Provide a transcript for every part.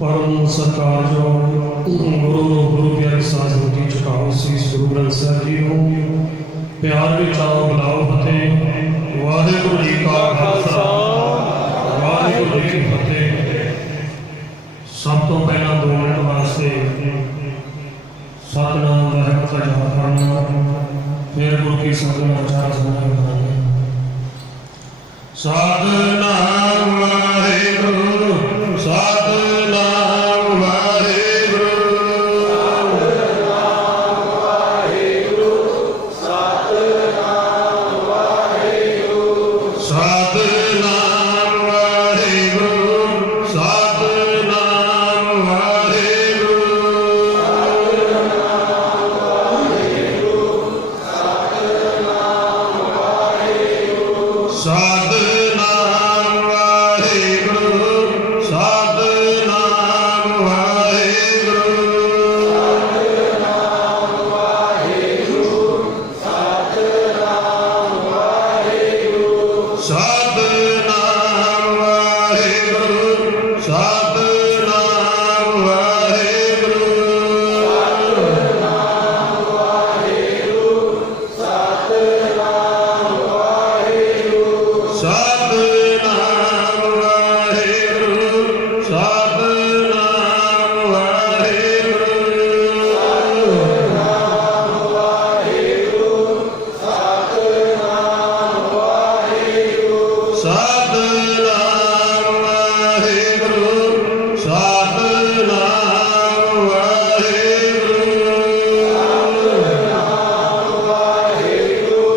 परम सत्कारयोग गुरु गुरु प्यारे साधु जी झुकाओ शीश गुरु ग्रंथ साहिब जी को प्यार विच आओ बुलाओ फतेह। वाहिगुरू जी का खालसा वाहिगुरू जी की फतेह। सब तो पहला 2 मिनट वास्ते सतनाम वाहिगुरू का जाप करना, फिर गुरु की संगत चार सनाम करना। सतनाम वाहिगुरू सतनाम वाहिगुरू सतनाम वाहिगुरू सतनाम वाहिगुरू सतनाम वाहिगुरू सतनाम वाहिगुरू सतनाम वाहिगुरू सतनाम वाहिगुरू सतनाम वाहिगुरू सतनाम वाहिगुरू सतनाम वाहिगुरू सतनाम वाहिगुरू सतनाम वाहिगुरू सतनाम वाहिगुरू सतनाम वाहिगुरू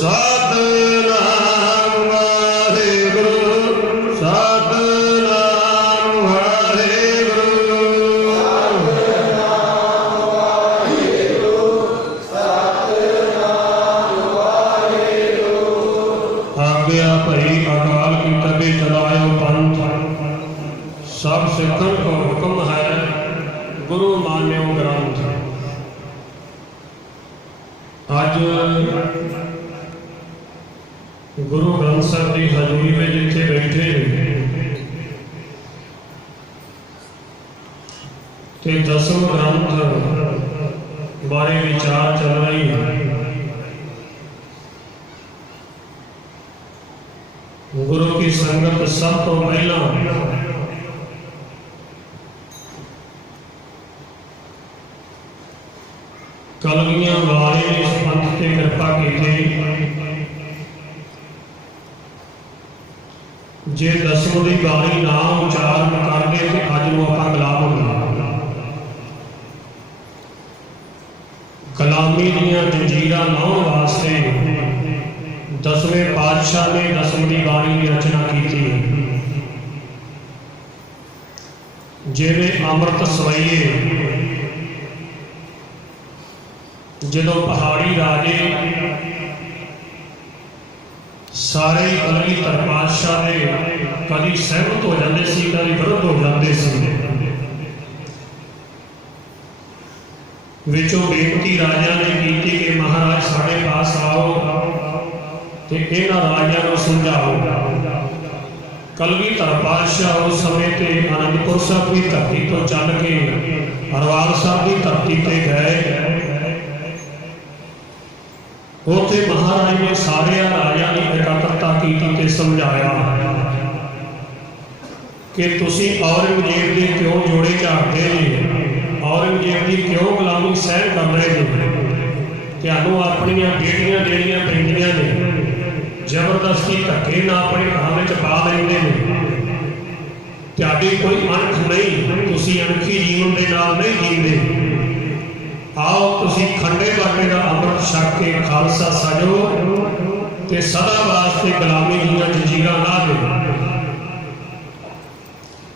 सतनाम वाहिगुरू सतनाम वाहिगुरू सतनाम आज्ञा भरी अकाल की तबे चलायो पंथ। सब सिखन को हुक्म है गुरु मान्यो ग्रंथ। आज गुरु ग्रंथ साहब की हजूरी में जिथे बैठे ते 10वें ग्रंथ बारे विचार चल रही है। गुरु की संगत सब तो पहला कलगियां वाले ने इस पंथ से कृपा की थी। जे 10वें की बाणी ना उच्चारण करते तो अज नूं आपां गुलाम हो गए। गुलामी दीयां जंजीरां लाउण वास्ते 10वें पातशाह ने 10वीं की बाणी की रचना की थी। जिवें अमृत सवैये जदों पहाड़ी राजे सारे कलगीधर पातशाह ने कभी सहमत हो जाते सी, कभी विरुद्ध हो जाते सी। विचों बेनती राजा ने की कि महाराज साढ़े पास आओ तो इन्हां राजा को समझाओ। कलगीधर पातशाह उस समय ते आनंदपुर साहब की धरती तो चल के हरवाल साहब की धरती ते गए। उत्थे महाराज ने सारे राजा की एकत्रता की ते समझाया कि तुसीं औरंगजेब के क्यों जोड़े झाड़ते जी, औरंगजेब की क्यों गुलामी सहन कर रहे जी। तुहानूं अपनियां बेटियां ਜਿਹੜੀਆਂ ਪੈਂਦੀਆਂ ने जबरदस्ती धक्के ना अपने घरों में पा लेंदे ने। तुहाडी कोई अणख नहीं, तुसीं अणखी जीवन के नाल नहीं जींदे। आओ तुसीं खंडे बाटे का अमृत छक के खालसा सजो ते सदा वास्ते गुलामी दीयां जंजीरां ला दो।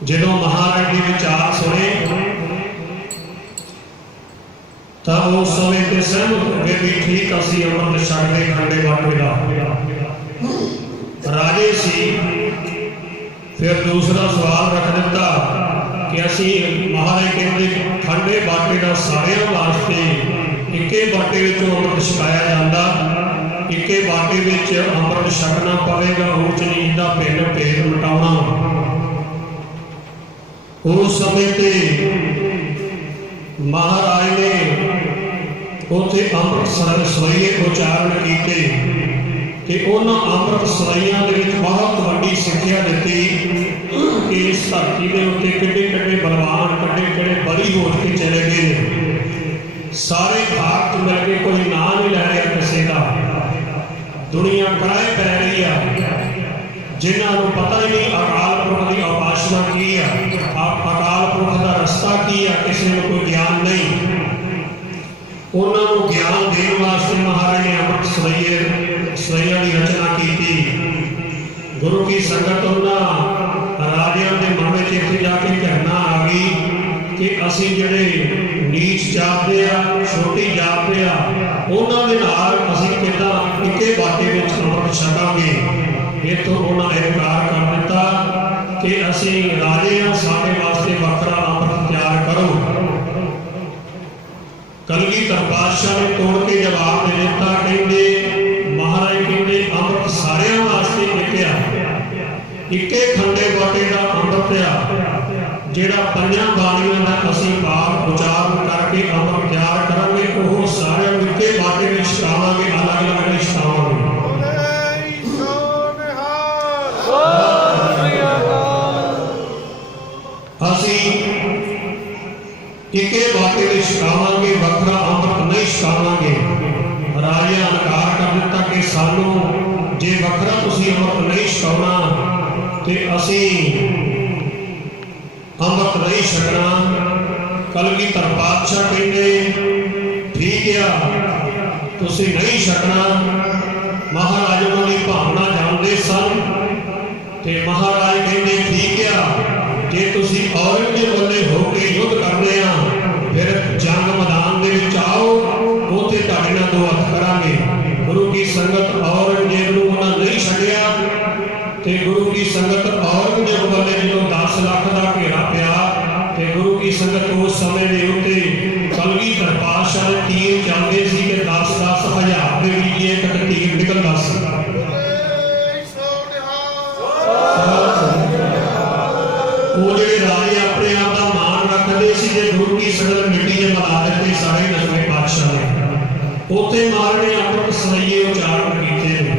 जदों महाराज के विचार सुने तो उस समय ते सहमत हो गए भी ठीक असीं अमृत छकदे खंडे बाटे का। राजे सी फिर दूसरा सवाल रख दिता कि असी महाराज कहते खंडे बाटे का सारे वास्ते इक्के बाटे अमृत छकाया जाता, ਇੱਕੇ ਬਾਟੇ ਵਿੱਚ ਅੰਮ੍ਰਿਤ ਛਕਣਾ ਪਵੇਗਾ, ਊਚ ਨੀਚ ਦਾ ਭਿੰਨ ਭੇਦ ਮਿਟਾਉਣਾ। ਉਸ ਸਮੇਂ ਤੇ ਮਹਾਰਾਜ ਨੇ ਉੱਥੇ ਅੰਮ੍ਰਿਤ ਸਵਈਏ ਉਚਾਰਨ ਕੀਤੇ ਤੇ ਉਹਨਾਂ ਅੰਮ੍ਰਿਤ ਸਵਈਆਂ ਦੇ ਵਿੱਚ ਬਹੁਤ ਵੱਡੀ ਸਿੱਖਿਆ ਦਿੱਤੀ ਕਿ ਇਸ ਧਰਤੀ ਦੇ ਉੱਤੇ ਕਿੱਡੇ ਕਿੱਡੇ ਬਲਵਾਨ, ਕਿੱਡੇ ਬਲੀ ਹੋ ਕੇ ਚਲੇ ਗਏ ਨੇ। ਸਾਰੇ ਭਾਰਤ ਮਿਲ ਕੇ ਕੋਈ ਨਾਂ ਨਹੀਂ ਲੈ ਰਿਹਾ ਕਿਸੇ ਦਾ। ਦੁਨੀਆ ਕੜਾਏ ਪੈ ਰਹੀ ਆ, ਜਿਨ੍ਹਾਂ ਨੂੰ ਪਤਾ ਹੀ ਨਹੀਂ ਅਕਾਲ ਪੁਰਖ ਦੀ ਉਪਾਸਨਾ ਕੀ ਆ, ਅਕਾਲ ਪੁਰਖ ਦਾ ਰਸਤਾ ਕੀ ਆ, ਕਿਸੇ ਨੂੰ ਕੋਈ ਗਿਆਨ ਨਹੀਂ। ਉਹਨਾਂ ਨੂੰ ਗਿਆਨ ਦੇਣ ਵਾਸਤੇ ਮਹਾਰਾਜ ਨੇ ਅੰਮ੍ਰਿਤ ਸਵਈਆਂ ਦੀ ਰਚਨਾ ਕੀਤੀ। ਗੁਰੂ ਕੀ ਸੰਗਤ ਉਹਨਾਂ ਰਾਜਿਆਂ ਦੇ ਮਨ ਵਿੱਚ ਇੱਥੇ ਜਾ ਕੇ ਘਟਨਾ ਆ ਗਈ ਕਿ ਅਸੀਂ ਜਿਹੜੇ ਨੀਚ ਜਾਪਦੇ ਆ, ਛੋਟੀ ਜਾਪਦੇ ਆ, ਉਹਨਾਂ ਦੇ ਨਾਲ ਅਸੀਂ ਕਿੱਦਾਂ ਇੱਕੇ ਬਾਟੇ ਵਿੱਚ ਅੰਮ੍ਰਿਤ ਛਕਾਂਗੇ। ਇੱਥੋਂ ਉਹਨਾਂ ਇਨਕਾਰ ਕਰ ਦਿੱਤਾ ਕਿ ਅਸੀਂ ਰਾਜੇ ਆ, ਸਾਡੇ ਵਾਸਤੇ ਵੱਖਰਾ ਅੰਮ੍ਰਿਤ ਤਿਆਰ ਕਰੋ। ਕਲਗੀਧਰ ਪਾਤਸ਼ਾਹ ਨੇ ਤੋੜ ਕੇ ਜਵਾਬ ਦੇ ਦਿੱਤਾ, ਕਹਿੰਦੇ ਮਹਾਰਾਜ ਕਹਿੰਦੇ ਅੰਮ੍ਰਿਤ ਸਾਰਿਆਂ ਵਾਸਤੇ ਇੱਕ ਆ, ਇੱਕੇ ਖੰਡੇ ਬਾਟੇ ਦਾ ਅੰਮ੍ਰਿਤ ਆ। ਜਿਹੜਾ ਪੰਜਾਂ ਬਾਣੀਆਂ ਦਾ ਅਸੀਂ ਪਾਠ ਉਚਾਰਨ ਕਰਕੇ ਅੰਮ੍ਰਿਤ ਤਿਆਰ ਕਰਾਂਗੇ, ਉਹ ਸਾਰਿਆਂ ਨੂੰ ਇੱਕੇ ਬਾਟੇ ਵਿੱਚ ਛਕਾਵਾਂਗੇ, ਅਲੱਗ-ਅਲੱਗ ਨਹੀਂ ਛਕਾਵਾਂਗੇ। ਅਸੀਂ ਇੱਕੇ ਬਾਟੇ ਵਿੱਚ ਛਕਾਵਾਂਗੇ, ਵੱਖਰਾ ਅੰਮ੍ਰਿਤ ਨਹੀਂ ਛਕਾਵਾਂਗੇ। ਰਾਜਿਆਂ ਇਨਕਾਰ ਕਰ ਦਿੱਤਾ ਕਿ ਸਾਨੂੰ ਜੇ ਵੱਖਰਾ ਤੁਸੀਂ ਅੰਮ੍ਰਿਤ ਨਹੀਂ ਛਕਾਉਣਾ ਤੇ ਅਸੀਂ ਅੰਮ੍ਰਿਤ ਨਹੀਂ ਛਕਣਾ। ਕਲਗੀਧਰ ਪਾਤਸ਼ਾਹ ਕਹਿੰਦੇ ਠੀਕ ਆ, ਤੁਸੀਂ ਨਹੀਂ ਛਕਣਾ। ਮਹਾਰਾਜ ਉਹਨਾਂ ਦੀ ਭਾਵਨਾ ਜਾਣਦੇ ਸਨ ਤੇ ਮਹਾਰਾਜ ਕਹਿੰਦੇ ਠੀਕ ਆ, ਜੇ ਤੁਸੀਂ ਔਰੰਗਜ਼ੇਬ ਵੱਲੇ ਹੋ ਕੇ ਯੁੱਧ ਕਰਦੇ ਆ, ਫਿਰ ਜੰਗ ਮੈਦਾਨ ਦੇ ਵਿੱਚ ਆਓ, ਉੱਥੇ ਤੁਹਾਡੇ ਨਾਲ ਦੋ ਹੱਥ ਕਰਾਂਗੇ। ਗੁਰੂ ਕੀ ਸੰਗਤ ਔਰੰਗਜ਼ੇਬ ਨੂੰ ਉਹਨਾਂ ਨਹੀਂ ਛੱਡਿਆ ਤੇ ਗੁਰੂ ਕੀ ਸੰਗਤ ਔਰੰਗਜ਼ੇਬ ਵੱਲੇ ਜਦੋਂ 10 ਲੱਖ ਦਾ ਘੇਰਾ ਪਿਆ ਤੇ ਗੁਰੂ ਕੀ ਸੰਗਤ ਉਸ ਸਮੇਂ ਦੇ ਉੱਤੇ ਕਲਗੀਧਰ ਪਾਤਸ਼ਾਹ ਦੇ ਤੀਰ ਚੱਲਦੇ ਸੀ ਕਿ 10-10 ਹਜ਼ਾਰ ਦੇ ਵਿੱਚ ਇੱਕ ਤੀਰ ਨਿਕਲਦਾ ਸੀ। ਉਹ ਜਿਹੜੇ ਰਾਜੇ ਆਪਣੇ ਆਪ ਦਾ ਮਾਣ ਰੱਖਦੇ ਸੀ, ਜੇ ਗੁਰੂ ਕੀ ਸੰਗਤ ਮਿੱਟੀ ਦੇ ਮਿਲਾ ਦਿੱਤੇ ਸਾਰੇ ਨਵੇਂ ਪਾਤਸ਼ਾਹ ਨੇ, ਉੱਥੇ ਮਹਾਰਾਜ ਨੇ ਅੰਮ੍ਰਿਤ ਸਵਈਏ ਉਚਾਰਨ ਕੀਤੇ ਨੇ।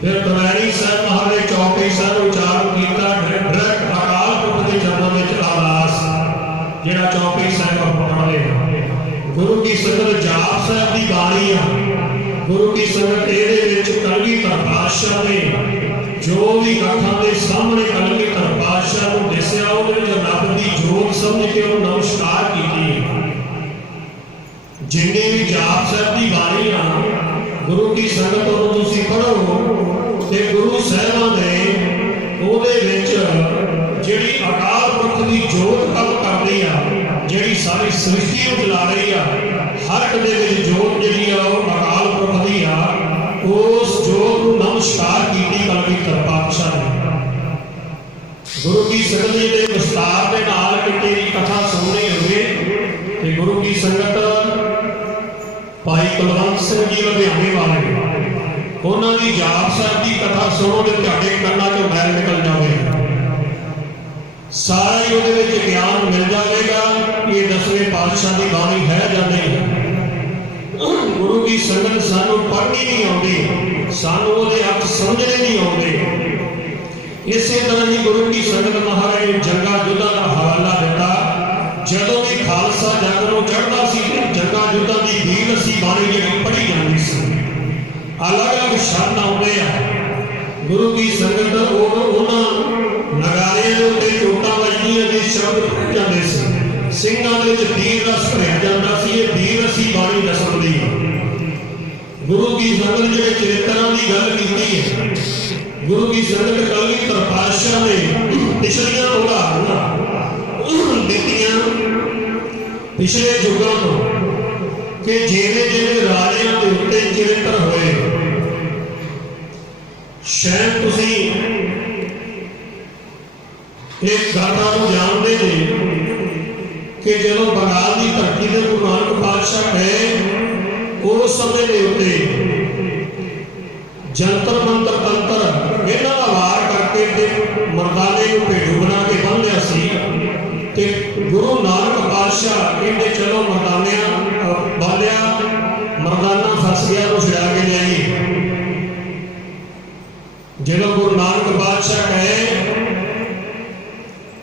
ਫਿਰ ਤਵੈਣੀ ਸਾਹਿਬ ਮਹਾਰਾਜ ਚੌਕੀ ਸਾਹਿਬ ਉਚਾਰਨ ਕੀਤਾ, ਡਾਇਰੈਕਟ ਅਕਾਲ ਪੁਰਖ ਦੇ ਚਰਨਾਂ ਵਿੱਚ ਅਰਦਾਸ, ਜਿਹੜਾ ਚੌਕੀ ਸਾਹਿਬ ਪੜ੍ਹਦੇ। ਗੁਰੂ ਕੀ ਸੰਗਤ ਜਾਪ ਸਾਹਿਬ ਦੀ ਬਾਣੀ ਆ। ਗੁਰੂ ਕੀ ਸੰਗਤ ਇਹਦੇ ਵਿੱਚ ਕਲਗੀਧਰ ਪਾਤਸ਼ਾਹ ਨੇ ਜੋ ਵੀ ਅੱਖਾਂ ਦੇ ਸਾਹਮਣੇ ਕਲਗੀਧਰ ਪਾਤਸ਼ਾਹ ਨੂੰ ਦਿਸਿਆ, ਉਹਦੇ ਵਿੱਚ ਰੱਬ ਦੀ ਜੋਤ ਸਮਝ ਕੇ ਉਹਨੂੰ ਨਮਸਕਾਰ ਕੀਤੀ। ਜਿੰਨੇ ਵੀ ਜਾਪ ਸਾਹਿਬ ਦੀ ਬਾਣੀ ਆ, ਗੁਰੂ ਕੀ ਸੰਗਤ ਨੂੰ ਤੁਸੀਂ ਪੜ੍ਹੋ ਤੇ ਗੁਰੂ ਸਾਹਿਬਾਂ ਨੇ ਉਹਦੇ ਵਿੱਚ ਜਿਹੜੀ ਅਕਾਲ ਪੁਰਖ ਦੀ ਜੋਤ ਕੰਮ ਕਰਦੀ ਆ, ਜਿਹੜੀ ਸਾਰੀ ਸ੍ਰਿਸ਼ਟੀ ਨੂੰ ਚਲਾ ਰਹੀ ਆ, ਹਰ ਇੱਕ ਦੇ ਵਿੱਚ ਜੋਤ ਜਿਹੜੀ ਆ ਉਹ ਅਕਾਲ ਪੁਰਖ ਦੀ ਆ, ਉਸ ਜੋਤ ਨੂੰ ਨਮਸਕਾਰ ਕੀਤੀ ਕਲਗੀਧਰ ਪਾਤਸ਼ਾਹ ਨੇ। ਗੁਰੂ ਕੀ ਸੰਗਤ ਦੇ ਵਿਸਤਾਰ ਦੇ ਨਾਲ ਕਿਤੇ ਦੀ ਕਥਾ ਸੁਣਨੀ ਹੋਵੇ ਤੇ ਗੁਰੂ ਕੀ ਸੰਗਤ ਭਾਈ ਕੁਲਵੰਤ ਸਿੰਘ ਜੀ ਲੁਧਿਆਣੇ ਵਾਲੇ, ਉਹਨਾਂ ਦੀ ਜਾਪ ਸਾਹਿਬ ਦੀ ਕਥਾ ਸੁਣੋ ਤੇ ਤੁਹਾਡੇ ਕੰਨਾਂ ਚੋਂ ਮੈਲ ਨਿਕਲ ਜਾਵੇ। ਸਾਰਾ ਹੀ ਉਹਦੇ ਵਿੱਚ ਗਿਆਨ ਮਿਲ ਜਾਵੇਗਾ ਕਿ ਇਹ 10ਵੇਂ ਪਾਤਸ਼ਾਹ ਦੀ ਬਾਣੀ ਹੈ ਜਾਂ ਨਹੀਂ। ਗੁਰੂ ਕੀ ਸੰਗਤ ਸਾਨੂੰ ਪੜ੍ਹਨੀ ਨਹੀਂ ਆਉਂਦੀ, ਸਾਨੂੰ ਉਹਦੇ ਅਰਥ ਸਮਝਣੇ ਨਹੀਂ ਆਉਂਦੇ। ਇਸੇ ਤਰ੍ਹਾਂ ਹੀ ਗੁਰੂ ਕੀ ਸੰਗਤ ਮਹਾਰਾਜ ਨੇ ਜੰਗਾਂ ਯੁੱਧਾਂ ਦਾ ਹਵਾਲਾ ਦਿੱਤਾ। ਜਦੋਂ ਵੀ ਖਾਲਸਾ ਜੰਗ ਨੂੰ ਚੜ੍ਹਦਾ ਸੀ, ਜੰਗਾਂ ਯੁੱਧਾਂ ਦੀ ਦੀਨ ਅਸੀਂ ਬਾਣੀ ਜਿਹੜੀ ਪੜ੍ਹੀ ਜਾਂਦੀ ਸੀ। ਅਲੱਗ-ਅਲੱਗ ਸ਼ਬਦ ਆਉਂਦੇ ਆ। ਗੁਰੂ ਕੀ ਸੰਗਤ ਉਹਨਾਂ ਨਗਾਰਿਆਂ ਦੇ ਉੱਤੇ ਚੋਟਾਂ ਵੱਜਦੀਆਂ ਦੇ ਸ਼ਬਦ ਜਾਂਦੇ ਸੀ, ਸਿੰਘਾਂ ਦੇ ਵਿੱਚ ਤੀਰ ਰਸ ਭਰਿਆ ਜਾਂਦਾ ਸੀ। ਇਹ ਤੀਰ ਅਸੀਂ ਬਾਣੀ ਦੱਸਦੀ ਹੈ। ਗੁਰੂ ਕੀ ਸੰਗਤ ਜਿਹੜੇ ਚਰਿੱਤਰਾਂ ਦੀ ਗੱਲ ਕੀਤੀ ਹੈ, ਗੁਰੂ ਕੀ ਸੰਗਤ ਕਲਗੀਧਰ ਪਾਤਸ਼ਾਹ ਨੇ ਪਿਛਲੀਆਂ ਉਦਾਹਰਨਾਂ ਦਿੱਤੀਆਂ ਪਿਛਲੇ ਯੁੱਗਾਂ ਤੋਂ ਕਿ ਜਿਹੜੇ ਰਾਜਿਆਂ ਦੇ ਉੱਤੇ ਚਰਿੱਤਰ ਹੋਏ। ਸ਼ਾਇਦ ਤੁਸੀਂ ਇੱਕ ਗੱਲ ਨੂੰ ਜਾਣਦੇ ਨੇ ਕਿ ਜਦੋਂ ਬੰਗਾਲ ਦੀ ਧਰਤੀ ਦੇ ਗੁਰੂ ਨਾਨਕ ਪਾਤਸ਼ਾਹ ਗਏ, ਉਸ ਸਮੇਂ ਦੇ ਉੱਤੇ जंतर मंतर तंत्र इन्हां दा वार करके ते मर्दाने नूं भेड़ू बना के बन लिया सी। ते गुरु नानक पातशाह कहते चलो मर्दानिया बालिया मर्दाना फस गया तो छड़ा के लियाई। जो गुरु नानक पातशाह कहे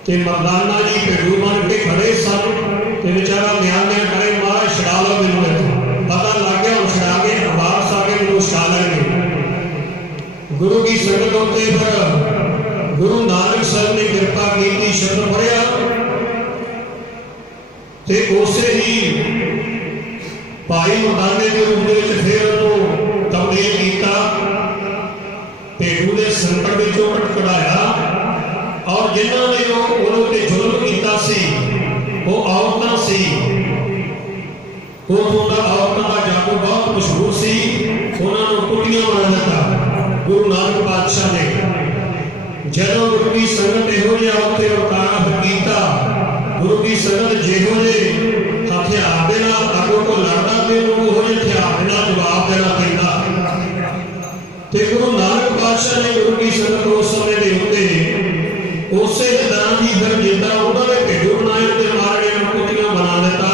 ते मर्दाना जी भेड़ू बन के खड़े सन ते बेचारा न्याय करे महाराज छड़ा लो मैनू, पता लग गया हम छड़ा के वापस आ के मैनू छड़ा लेंगे। गुरु की संगत उत्ते फिर गुरु नानक साहब ने कृपा की, शब्द पढ़िया ते उसे ही भाई मर्दाने के रूप में फिर उन्होंने तब्दील किया, भेड़ू के संकट विचों कढ़ाया और जिन्होंने उन्होंने जुल्म किया सी वो औरतां सी। उतों का औरतों का जादू बहुत मशहूर सी, उन्होंने कुटियां बना दिता गुरु नानक पातशाह ने। जदों गुरु की संगत इहो जिहा उत्थे अवतार किया, गुरु की संगत जिहो जिहे हथियार दे नाल अगों को लड़दा ते उहनूं उहो जिहे हथियार दे नाल जवाब देना पैंदा। ते गुरु नानक पातशाह ने गुरु की संगत उस समय दे उत्ते उसे तरह ही फिर जिद्दां उन्होंने भेड़ू बनाए ते मारने नूं कुटियां बना दिता।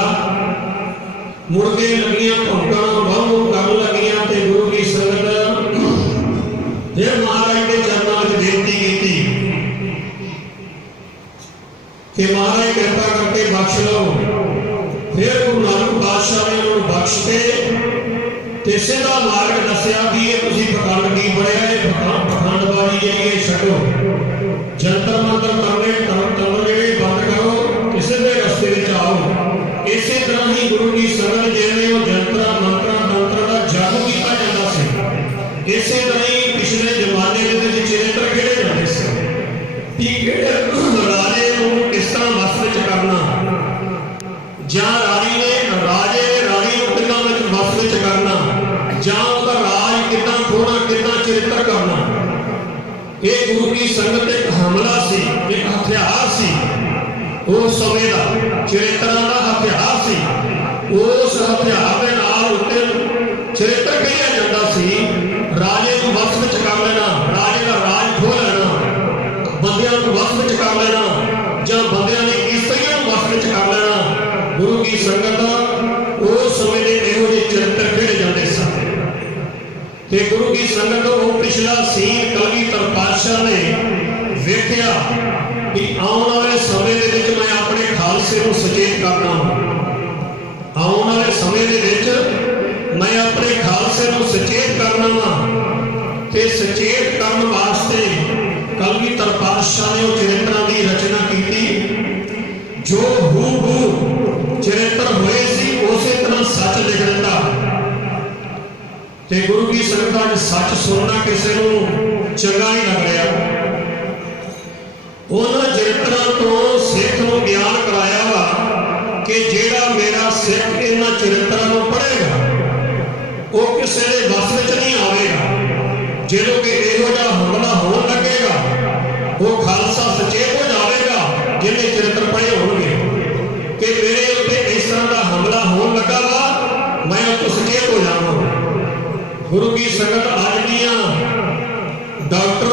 मुर्गे लगियां भौंकण बहु करन लगियां ते गुरु की संगत फिर महाराज के चरणों में बेनती की कि महाराज कृपा करके बख्श लो। फिर गुरु नानक पातशाह ने उन्होंने बख्श के सीधा मार्ग दसिया कि ये तुसीं पखंड की पढ़िया, ये पखंडबाजी जी छड्डो, जंतर मंतर करने तंत्र जिहड़े बंद करो, किसी के रस्ते में आओ। इसी तरह ही गुरु की संगत जिवें वो जंतर मंत्र तंत्र का जादू किया जाता सी, इसी तरह ही पिछले जमाने के चरित्र खेड़े जाते थे कि राजे को किस तरह वस विच करना, जां रानी ने राजे ने रानी को किदां वस विच करना, जां उसका राज किदां खोना, किदां चरित्र करना। ये गुरु की संगत एक हमला सी, एक हथियार सी, उस समय का चरित्र का हथियार सी। उस हथियार के नाल उत्ते चरित्र कहा जाता सी, राजे को वस विच कर लेना, राजे का राज खो लेना, बंदियां को वस विच कर लेना, जां बंदियां ने इस्त्रियां को वस विच कर लेना। गुरु की संगत उस समय के इहो जिहे चरित्र खेड़े जाते सन। ते गुरु की संगत वो पिछला सीन कलगीधर पातशाह ने वेखिया कि आने वाले समय दे विच मैं अपने खालसे को सचेत करना, आने वाले समय दे विच मैं अपने खालसे को सचेत करना वा। ते सचेत करने वास्ते कलगीधर पातशाह ने वो चरित्रों की रचना की, जो हूबहू चरित्र हुए सी उस तरह सच लिख दिता। ते गुरु की संगत सच सुनना किसी को चंगा नहीं लग रहा, उन्होंने चरित्रों तो सिख को ज्ञान कराया वा कि जेड़ा मेरा सिख इन्हां चरित्रों को पढ़ेगा वो किसी के वस विच नहीं आवेगा। जो कि इहो जिहा हमला होण लगेगा वो खालसा सचेत हो जाएगा जिन्हें चरित्र पढ़े होंगे कि मेरे उत्ते इस तरह का हमला होण लगा वा, मैं उसको सचेत हो जाऊंगा। गुरु की संगत अज दियां डॉक्टर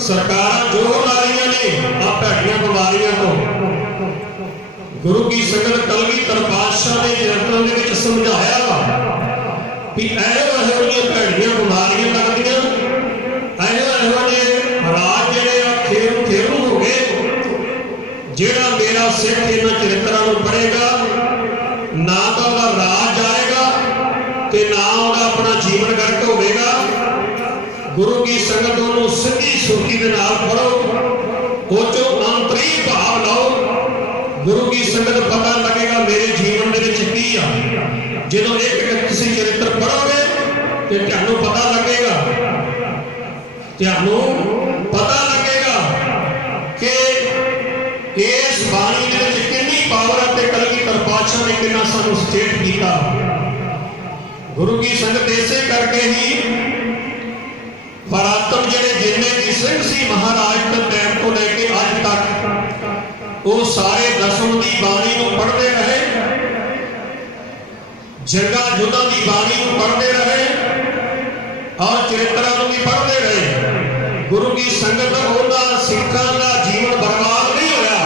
सरकार जो ला रही ने आ भैड़ियां बीमारियों को, गुरु की संगत कलगीधर पातशाह ने चरित्रों के विच समझाया वा कि इहो भैड़ियां बीमारियां लगदियां, इहो जिहे राज जिहड़े खेरू हो गए। जिहड़ा मेरा सिख इन्हां चरित्रों को पढ़ेगा ना तो वह राज आएगा ते ना उहदा अपना जीवन गर्क होगा। गुरु की संगत उन्होंने सीधी सुखी के नाल पढ़ो, वो अंतरी भाव लाओ। गुरु की संगत पता लगेगा मेरे जीवन के की आ। जो एक किसी चरित्र पढ़ोगे तो तुहानू पता लगेगा, तुहानू पता लगेगा कि इस बाणी के कितनी पावर है, कलगीधर पातशाह ने कितना सानू सचेत किया। गुरु की संगत इसे करके ही परातम जिहड़े जिन्ने भी सिंह सी महाराज के टाइम को लेके अज तक वो सारे दसम की बाणी को पढ़ते रहे, जंगा युद्धां की बाणी को पढ़ते रहे, और चरित्रों भी पढ़ते गए। गुरु की संगत उन्होंने सिखा का जीवन बर्बाद नहीं होया।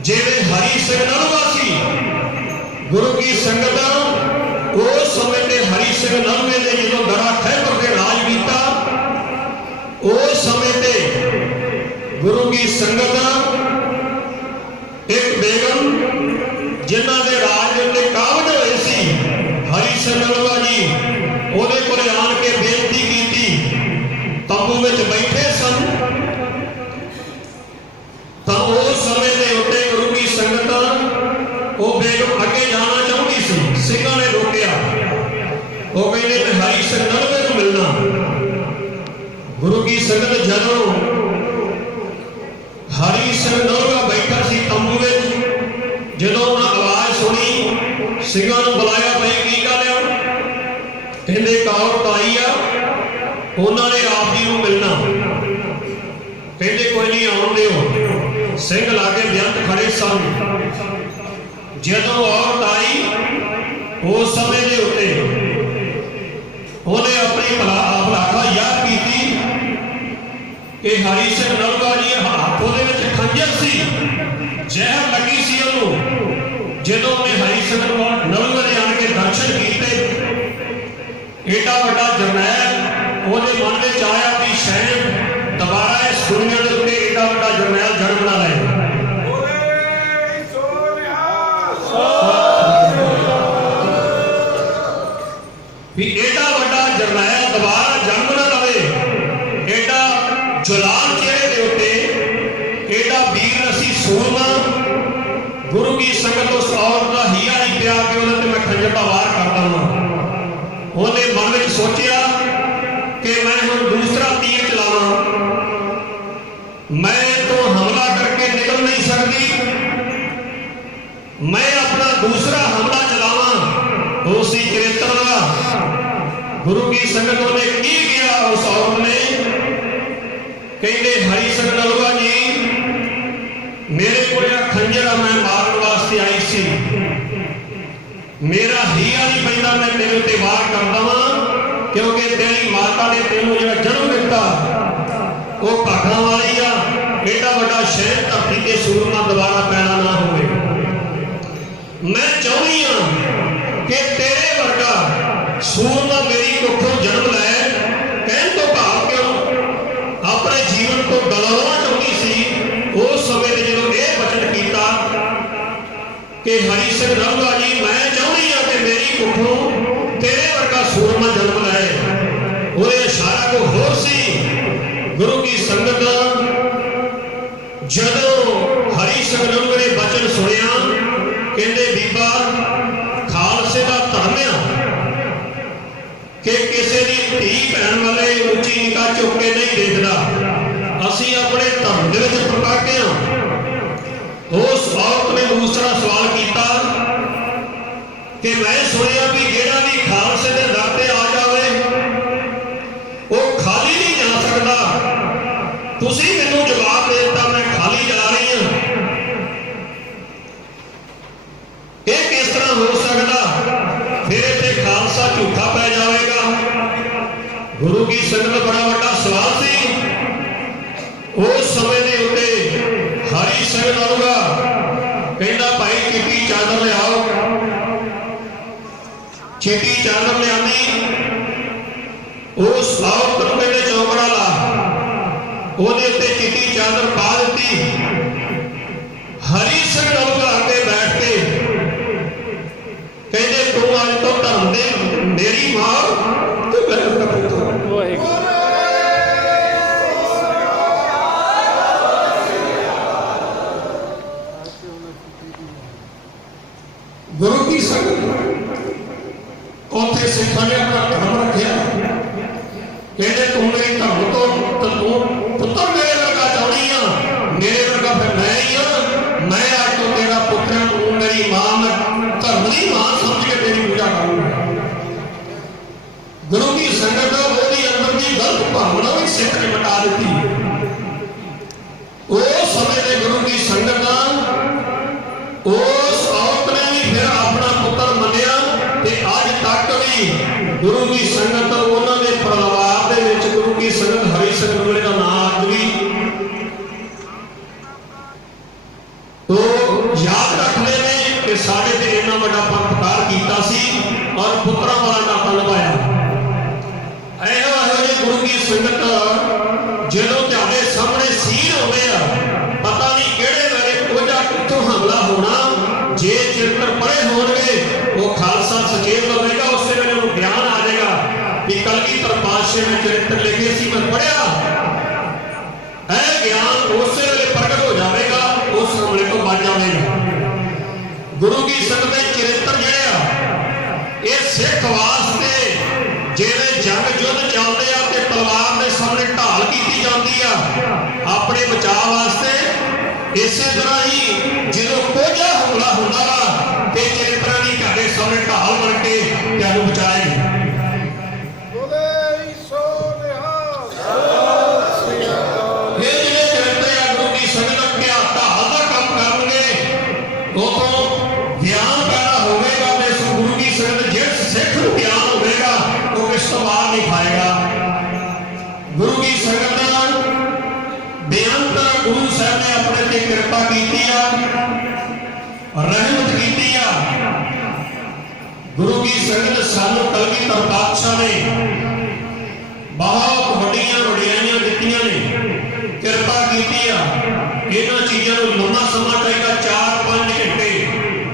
जिवें हरि सिंह नलवा सी गुरु की संगत उस समय ते हरि सिंह नलवे ने जो दरा खैबर के राज किया उस समय ते गुरु की संगत एक बेगम जिन्हों के राज के काबज हुए सी हरि सिंह नलवा जी ਉਹਦੇ ਕੋਲੇ ਆਣ ਕੇ ਬੇਨਤੀ ਕੀਤੀ। ਤੰਬੂ ਵਿੱਚ ਬੈਠੇ ਸਨ ਤਾਂ ਉਸ ਸਮੇਂ ਦੇ ਉੱਤੇ ਗੁਰੂ ਕੀ ਸੰਗਤ ਉਹ ਬੇਗਮ ਅੱਗੇ ਜਾਣਾ ਚਾਹੁੰਦੀ ਸੀ। ਸਿੰਘਾਂ ਨੇ ਰੋਕਿਆ। ਉਹ ਕਹਿੰਦੇ ਕਿ ਹਰੀ ਸਿੰਘ ਨਲਵੇ ਨੂੰ ਮਿਲਣਾ। ਗੁਰੂ ਕੀ ਸੰਗਤ ਜਦੋਂ ਹਰੀ ਸਿੰਘ ਨਲਵਾ ਬੈਠਾ ਸੀ ਤੰਬੂ ਵਿੱਚ ਜਦੋਂ ਉਹਨਾਂ ਆਵਾਜ਼ ਸੁਣੀ ਸਿੰਘਾਂ ਨੂੰ ਬੁਲਾਇਆ ਬਈ ਕੀ ਗੱਲ ਆ। कहते एक औरत आई आ उन्होंने आप जी को मिलना। कहते कोई नहीं आउण दिओ। सिंह लागे बेअंत खड़े सन। जदों औरत आई उस समय के उत्ते उन्हें अपनी भलाखा याद की कि हरि सिंह नलवा जी हाथ उहदे खंजर सी जहर लगी सी उन्होंने। जदों उन्हें हरि सिंह नलवा ने आण के दर्शन किए एडा वड्डा जरनैल उहदे मन में आया कि शायद दोबारा इस दुनिया के उत्ते एडा वड्डा जरनैल जन्म ना ले। भी एडा वड्डा जरनैल दोबारा जन्म ना लवे। एडा जलाल चेहरे के उत्ते एडा वीर रसी सूरमा गुरु की संगत उस औरत का हीरा नहीं पिया कि उहदे मैं खंजर का वार करता हूँ। ਉਹਨੇ मन में सोचा कि मैं हम दूसरा तीर चलावा। मैं तो हमला करके निकल नहीं सकती। मैं अपना दूसरा हमला चलावा। उसी चरित्र का गुरु की संगत ने की किया। उस औरत ने कहते हरि सिंह नलवा जी मेरे को खंजर मैं मारन वास्ते आई सी। मेरा हीरा नहीं पैदा मैं तेरे उत्ते वार करदा वां क्योंकि तेरी माता ने तेनों जो जन्म दिता वो भागां वाली आ। एडा वड्डा शहर धरती ते सूरमा दोबारा पैदा ना होवे। मैं चाहुंदी हां कि तेरे वर्गा सूरमा मेरी कुखों जन्म लै। कहण तो भाव क्यों अपने जीवन को गलाउणा चाहुंदी सी। उस समय ते जदों ये वचन कीता कि हरि सिंह नलवा जी मैं चाहती हाँ कि मेरी कुखों तेरे वर्गा सूरमा जन्म लाए। वो इशारा को होर सी गुरु की संगत जदों हरि सिंह नलवे ने वचन सुनिया कहते बीबा खालसे का धर्म आ कि किसी की धी भैन वाले ऊंची निगाह चुक के नहीं देखता। असी अपने धर्म के प्रकाटे हाँ। उस औरत ने दूसरा सवाल किया कि मैं सुनिया भी जेड़ा भी खालसे के दर पे आ जाए वो खाली नहीं जा सकता। तुसी मैनू जवाब दे दिता मैं खाली जा रही हूं। ये किस तरह हो सकता। फिर इत्थे खालसा झूठा पै जाएगा। गुरु की संगत बड़ा बड़ा सवाल सी। उस समय के उत्ते हरि सिंह नलवा कहता भाई चिट्टी चादर ले आओ। चिट्टी चादर ले आनी। उस औरत को कहते चौकड़ा ला। ਉਹਦੇ ਉੱਤੇ चिट्टी चादर पा दी। हरि सिंह नलवा आके बैठ के कहते तू अज तो धर्म दे मेरी मां तू गुरु की संगत उथे सिखा ने अपना धर्म रखा। कहते तू मेरे धर्म तो तू पुत्र मेरे वर्गा चाहनी आ। मेरे वर्गा फिर मैं ही हाँ। मैं आज तो तेरा पुत्र है। तू मेरी मां मैं धर्म की मां समझ के तेरी पूजा करूंगा। गुरु की संगत ਉਹਦੀ अंदर की गलत भावना भी सिख ने मिटा दी। उस समय के गुरु की संगत उस औरत ने भी फिर अपना पुत्र मनिया ते अज तक भी गुरु की संगत उन्होंने परिवार दे विच गुरु की संगत हरी संगत वाले का नाम अज भी तो याद रखते हैं कि साढ़े ते इन्ना बड़ा परोपकार किया सी और पुत्रा वाला नाता निभाया। ਇਹੋ ਜਿਹੇ गुरु की संगत ਜਦੋਂ ਤੁਹਾਡੇ सामने सीन होवे पता नहीं किहड़े वेले कोझा कित्थों हमला होना जे चरित्र पढ़े होणगे वो खालसा सचेत होवेगा उस वेले उन्हें ज्ञान आ जाएगा कि कलगीधर पातशाह ने चरित्र लिखे सी मैं पढ़िया है ज्ञान उस वेले प्रगट हो जाएगा उस हमले को बच जाएगा। गुरु की संगत चरित्र जिहड़े ये सिख वास्ते जिवें जंग युद्ध चलते आ ते तलवार के सामने ढाल की जाती है अपने बचाव वास्ते इसे तरह ही जो कोझा हमला होता वा ते चरित्र की तुहाडे सामने ढाल बन के तुहानूं बचाएगी। ये जिहड़े चरित्र आ गुरु की संगत क्या ढाल का काम करनगे उतों ज्ञान पैदा होवेगा ते इस गुरु की संगत जिस सिख नूं ज्ञान होवेगा वो किस तो बाहर नहीं खाएगा। गुरु की संगत बेअंत गुरु साहब ने अपने ते कृपा की रहमत की। गुरु की संगत सानू कलगीधर पातशाह ने बहुत वड्डियां वड्डियाइयां दित्तियां ने कृपा की। इन्हां चीज़ों को लंबा समा चाहिए 4-5 घंटे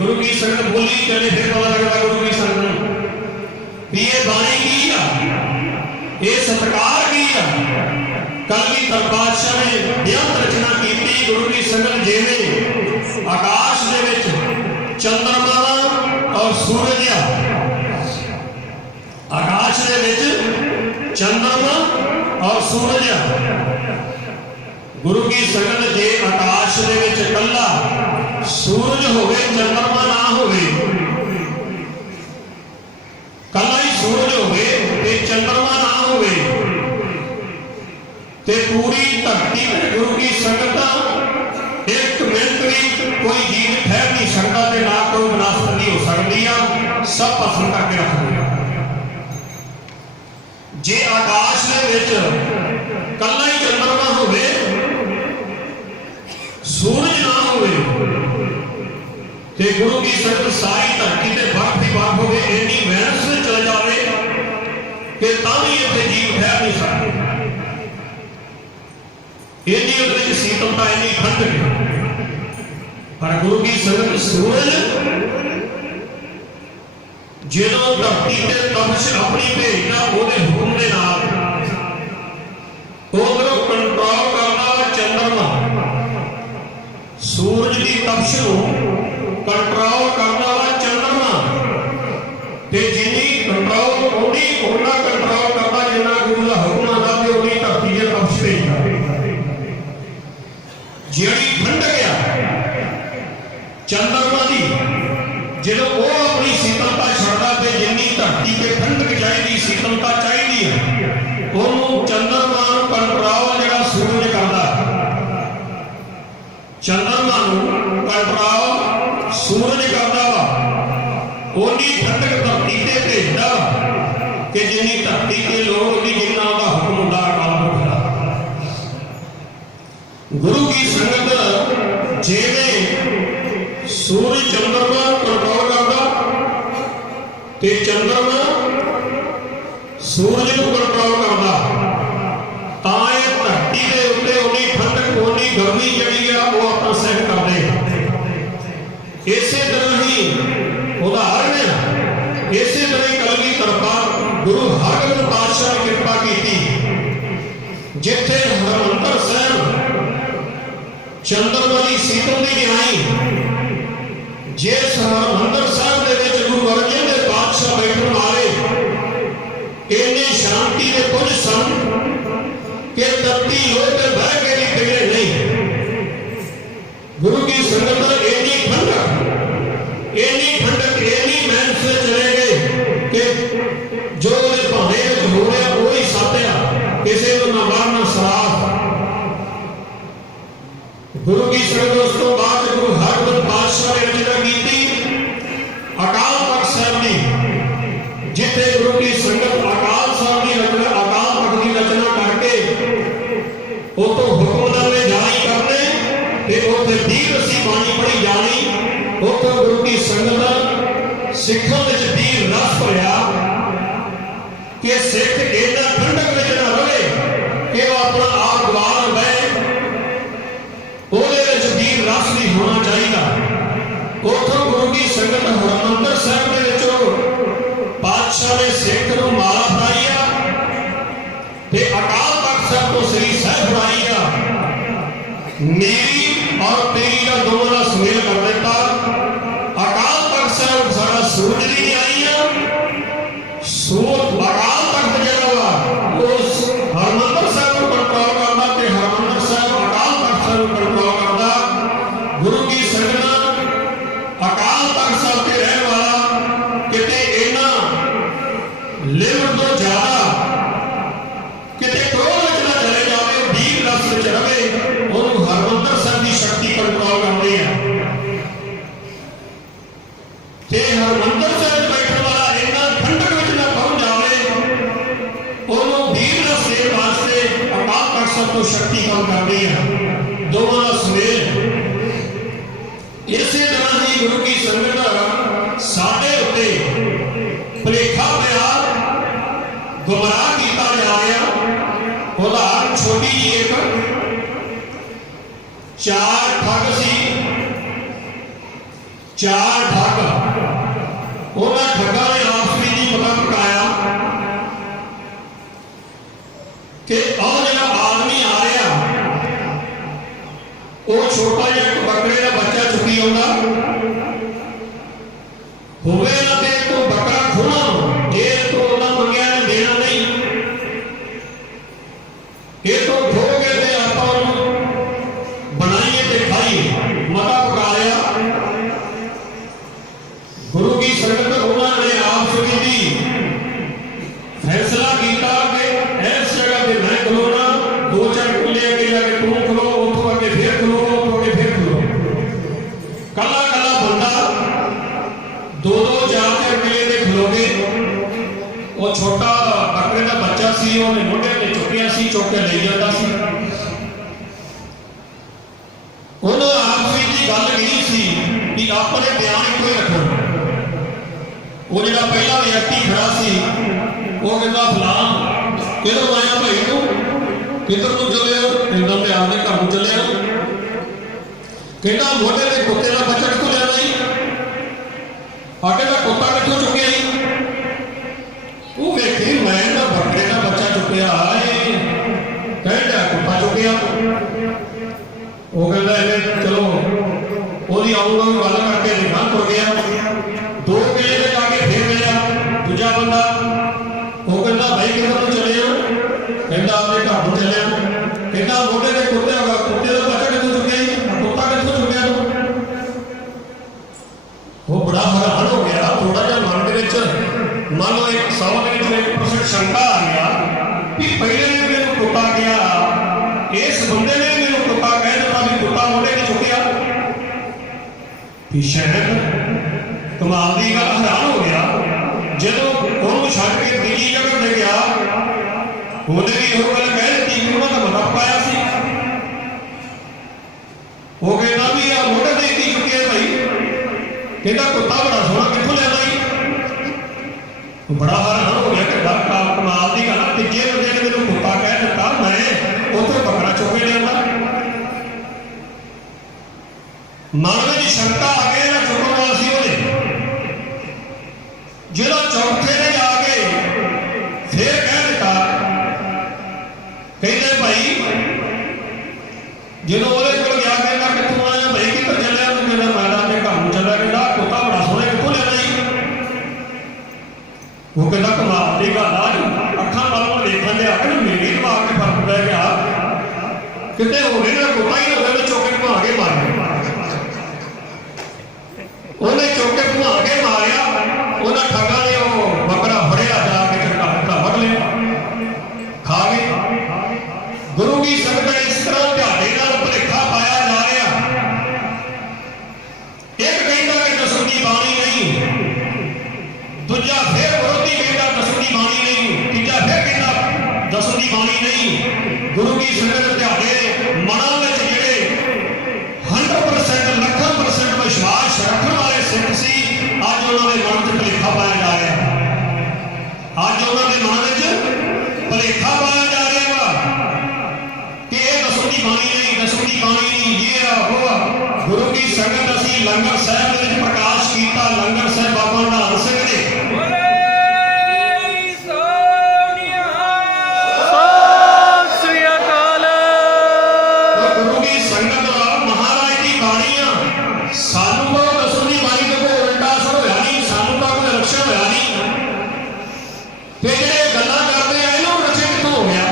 गुरु की संगत बोली चले फिर पता लगता गुरु की संगत भी ये बाणी की ये सत्कार की कलगीधर पातशाह ने बेअंत रचना की। गुरु की संगत जिवें आकाश दे विच चंद्रमा और सूरज आकाश दे विच चंद्रमा और सूरज गुरु की संगत जे आकाश दे विच कल्ला सूरज होवे चंद्रमा ना होवे कल्ला ही सूरज होवे ते चंद्रमा ना होवे ते पूरी धरती में गुरु की संगत एक मिनट भी कोई जीव ठहर नहीं सकता ते ना कोई वनस्पति हो सकती है सब फसल करके रख दिया। जे आकाश दे विच कल्ला ही चंद्रमा होवे सूरज ना होवे ते गुरु की संगत सारी धरती ते बर्फ ही बर्फ होवे इन्नी वैरस में चल जावे कि तां भी इत्थे जीव ठहर नहीं सकते। इन्नी उहदे विच शीतलता इन्नी ठंड पर गुरु की संगत सूरज ਜਦੋਂ ਧਰਤੀ ਤੇ ਤਪਸ਼ ਆਪਣੀ ਭੇਜਦਾ ਉਹਦੇ ਹੁਕਮ ਦੇ ਨਾਲ ਉਧਰੋਂ ਕੰਟਰੋਲ ਕਰਦਾ ਵਾ ਚੰਦਰਮਾ ਸੂਰਜ ਦੀ ਤਪਸ਼ ਨੂੰ ਕੰਟਰੋਲ ਕਰਦਾ ਵਾ ਚੰਦਰਮਾ ਤੇ ਜਿੰਨੀ ਕੰਟਰੋਲ ਉਹਨਾਂ ਕੰਟਰੋਲ ਕਰਦਾ ਜਿੰਨਾ ਗੁਰੂ ਦਾ ਹੁਕਮ ਆਉਂਦਾ ਤੇ ਉਹਦੀ ਧਰਤੀ ਤੇ ਤਪਸ਼ ਭੇਜਦਾ ਜਿਹੜੀ ਠੰਡਕ चंद्रमा की जो वो अपनी शीतलता छड़ता तो जिन्नी धरती के ठंडक चाहिए शीतलता चाहिए उन्होंने चंद्रमा कंट्रोल जो सूरज करता चंद्रमा कंट्रोल सूरज करता वा उन्नी ठंडक धरती से भेजता कि जिन्नी धरती के लोग जिन्ना हुक्म होता अकाल पुरख गुरु की संगत जिवें सूरज चंद्रमा कंट्रोल करता ते चंद्रमा सूरज को कंट्रोल करता तां धरती के उत्ते उन्नी ठंडक उन्नी गर्मी जिहड़ी आ वो अपना सह करदे। इसे तरह ही उदाहरण है इसे तरह कलगीधर गुरु हरगोबिंद पातशाह ने कृपा की जिथे हरमंदर साहब चंद्रमा की शीतल की आई जिस हरमंदर साहब के गुरु अर्जन देव पातशाह बैठन वाले इन्नी शांति के कुछ सन कि धरती लोग बह के भी बिगड़े नहीं। गुरु की संगत इन्नी ठंडक इन्नी मेहनत से चले गए कि जो भावे हो रहा वही साध्या किसी को ना बार ना शराब। गुरु की संगत दोस्तों बाद गुरु हरगोबिंद पातशाह ने रचना की अकाल तख्त साहब की जिथे गुरु की संगत उतो हुक्मनामे जारी करने ते उथे दीन असी बाणी पढ़ी जानी उतो गुरु की संगत सिखों विच दीन रस भरिया कि सिख इन्ना ठंडक विच ना रहे कि वो अपना आप गवा ना बहे ओहदे विच दीन रस भी होना चाहिए। उतो गुरु की संगत हरमंदिर साहिब दे विचों पातशाह ने सिख नूं माला फड़ाई आ ते अकाल तख्त साहिब तो श्री साहिब फड़ाई आ मेरी और तेरी का दोनों का सुमेल कर देता। अकाल तख्त साहिब सारा सूरज नहीं आई है अकाल तख्त जड़ा वा उस हरमंदिर साहिब को कंट्रोल करता ते हरमंदिर साहिब अकाल तख्त साहिब को कंट्रोल करता। गुरु की संगत अकाल तख्त साहिब के रहने वाला किते इन्ना लिमिट तो ज्यादा किते क्रोध विच ना चले जावे दीन रस विच रहे ਉਹਨੂੰ ਹਰਮੰਦਰ ਸਾਹਿਬ ਦੀ ਸ਼ਕਤੀ ਕੰਟਰੋਲ ਕਰਦੀ ਹੈ ਤੇ ਹਰਮੰਦਰ ਸਾਹਿਬ ਬੈਠਣ ਵਾਲਾ ਇੰਨਾ ਠੰਡਕ ਵਿੱਚ ਨਾ ਪਹੁੰਚ ਜਾਵੇ ਉਹਨੂੰ ਵੀਰ ਦਾ ਸੇਵ ਵਾਸਤੇ ਅਕਾਲ ਤਖਤ ਸਾਹਿਬ ਤੋਂ ਸ਼ਕਤੀ ਕੰਮ ਕਰਦੀ ਹੈ ਦੋਵਾਂ ਦਾ ਸੁਮੇਲ। ਇਸੇ ਤਰ੍ਹਾਂ ਹੀ ਗੁਰੂ ਕੀ ਸੰਗਤ ਸਾਡੇ ਉੱਤੇ ਭੁਲੇਖਾ ਪਿਆ ਗੁੰਮਰਾਹ ਕੀਤਾ ਜਾ ਰਿਹਾ। ਉਦਾਹਰਨ ਛੋਟੀ ਜਿਹੀ ਇੱਕ चार ठग सी चार ठग उन्होंने ठगा ने आपस में नहीं पता पकाया कि जो आदमी आ रहा वो छोटा जिहा एक बकरे का बच्चा चुकी आउंदा होवे ना ते तो बकरा खोना जे तो उन्हें मंगिया ने देना नहीं ये तो खोगे ते आपां बनाइए ते खाइए मता पकाया। गुरु की संगत उन्होंने आप सभी दी फैसला किया कि इस जगह पे मैं खलोना दो चार कुले अगे जाके तू खलो उतो अगे फिर खलो उतो अगे फिर खलो कला कला बंदा दो दो चार चार किले दे खलोगे। वो छोटा बकरे का बच्चा सी उन्हें मोढे ते चुकिया सी चुक के ले जाता सी। उन्होंने आपसी की गल नहीं सी कि अपने बयान कोई रखो। वो जो पहला व्यक्ति खड़ा सी वो कहता फलां किधर आया भाई तू किधर तू चले कहता मैं आपने घर को चले कहता मोटे के कुत्ते का बच्चा कितों लिया नहीं आगे का कुत्ता कितों चुके वो वेखी मैं ना बकरे का बच्चा चुकया कहता कुत्ता चुकया वो कहता है चलो ओदी आऊंगा गल करके देखा तुर गया दो किले तक आके फिर मिला दूजा बंदा वो कहता भाई किधर तू चले कहता अपने घर को चले कहता मोटे के कुत्ते का बच्चा कितों चुके कुत्ता कितों चुकया वो बड़ा हैरान हो गया। थोड़ा जिहा मन के मान लो एक 100% शंका आ गया कि पहले ने मेरे कुत्ता गया इस बंदे ने मेरे कुत्ता कह दिता भी कुत्ता मोटे ने चुकया शायद कमाल की गल। हैरान हो गया जो उन्होंने छड़ के तीजी जगह ते गया उन्हें भी वो गल कह दी कि उन्होंने मता पाया सी वो कहना भी आ मोटे ने की चुके भाई कहता कुत्ता बड़ा सोहना कितों लिया बड़ा हैरान हो गया कि कमाल की गल तीजे बंदे ने मेरे कुत्ता कह दिता मैं उतो बकरा चुके लिया मन में शंका आ गई ना चुकन वाला सी जो चौथे ने जाके फिर कह दिता कहते भाई जो वो गया कहता कितों आया भाई किधर चलिया तू कहता मैं अपने घर को चलिया कहता कुत्ता बड़ा सोहना कितों लिया नहीं वो कहता कमाल की गल आ अखा वालों देखने लिया मेरे दिमाग में फर्क पै गया कितने हो गए ना कुत्ता ही होगा तो चौके घुमा के मार उन्हें चौके घुमा के मारिया उन्हें ठगा ने वो बकरा फड़िया जाके चढ़ा दिता फड़ लिया खा गए। गुरु की संगत इस तरह ध्याड़े भुलेखा पाया जा रहा एक कहता कि दसों की बाणी नहीं दूजा फिर विरोधी कहता दसों की बाणी नहीं तीजा फिर कहता दसों की बाणी नहीं। गुरु की संगत ध्याड़े ਅੱਜ ਉਹਨਾਂ ਦੇ ਮਨ ਵਿੱਚ ਭੁਲੇਖਾ ਪਾਇਆ ਜਾ ਰਿਹਾ ਵਾ ਕਿ ਇਹ ਦਸਮ ਦੀ ਬਾਣੀ ਨਹੀਂ, ਦਸਮ ਦੀ ਬਾਣੀ ਨਹੀਂ, ਇਹ ਆ ਉਹ ਆ। ਗੁਰੂ ਕੀ ਸੰਗਤ ਅਸੀਂ ਲੰਗਰ ਸਾਹਿਬ ਦੇ ਵਿੱਚ ਪ੍ਰਕਾਸ਼ ਕੀਤਾ, ਲੰਗਰ ਸਾਹਿਬ ਬਾਬਾ ਨਿਹਾਲ ਸਿੰਘ ਨੇ ਗੁਰੂ ਕੀ ਸੰਗਤ ਮਹਾਰਾਜ ਦੀ ਬਾਣੀ ਆ। ਸਾਨੂੰ ਤਾਂ ਦਸਮ ਦੀ ਬਾਣੀ ਤੋਂ ਕੋਈ ਉਲਟਾ ਅਸਰ ਹੋਇਆ ਨਹੀਂ, ਸਾਨੂੰ ਤਾਂ ਕੋਈ ਰਕਸ਼ਾ ਹੋਇਆ ਨਹੀਂ। ਤੇ ਜਿਹੜੇ ਗੱਲਾਂ ਕਰਦੇ ਆ ਇਹਨਾਂ ਨੂੰ ਰਕਸ਼ਾ ਕਿੱਥੋਂ ਹੋ ਗਿਆ?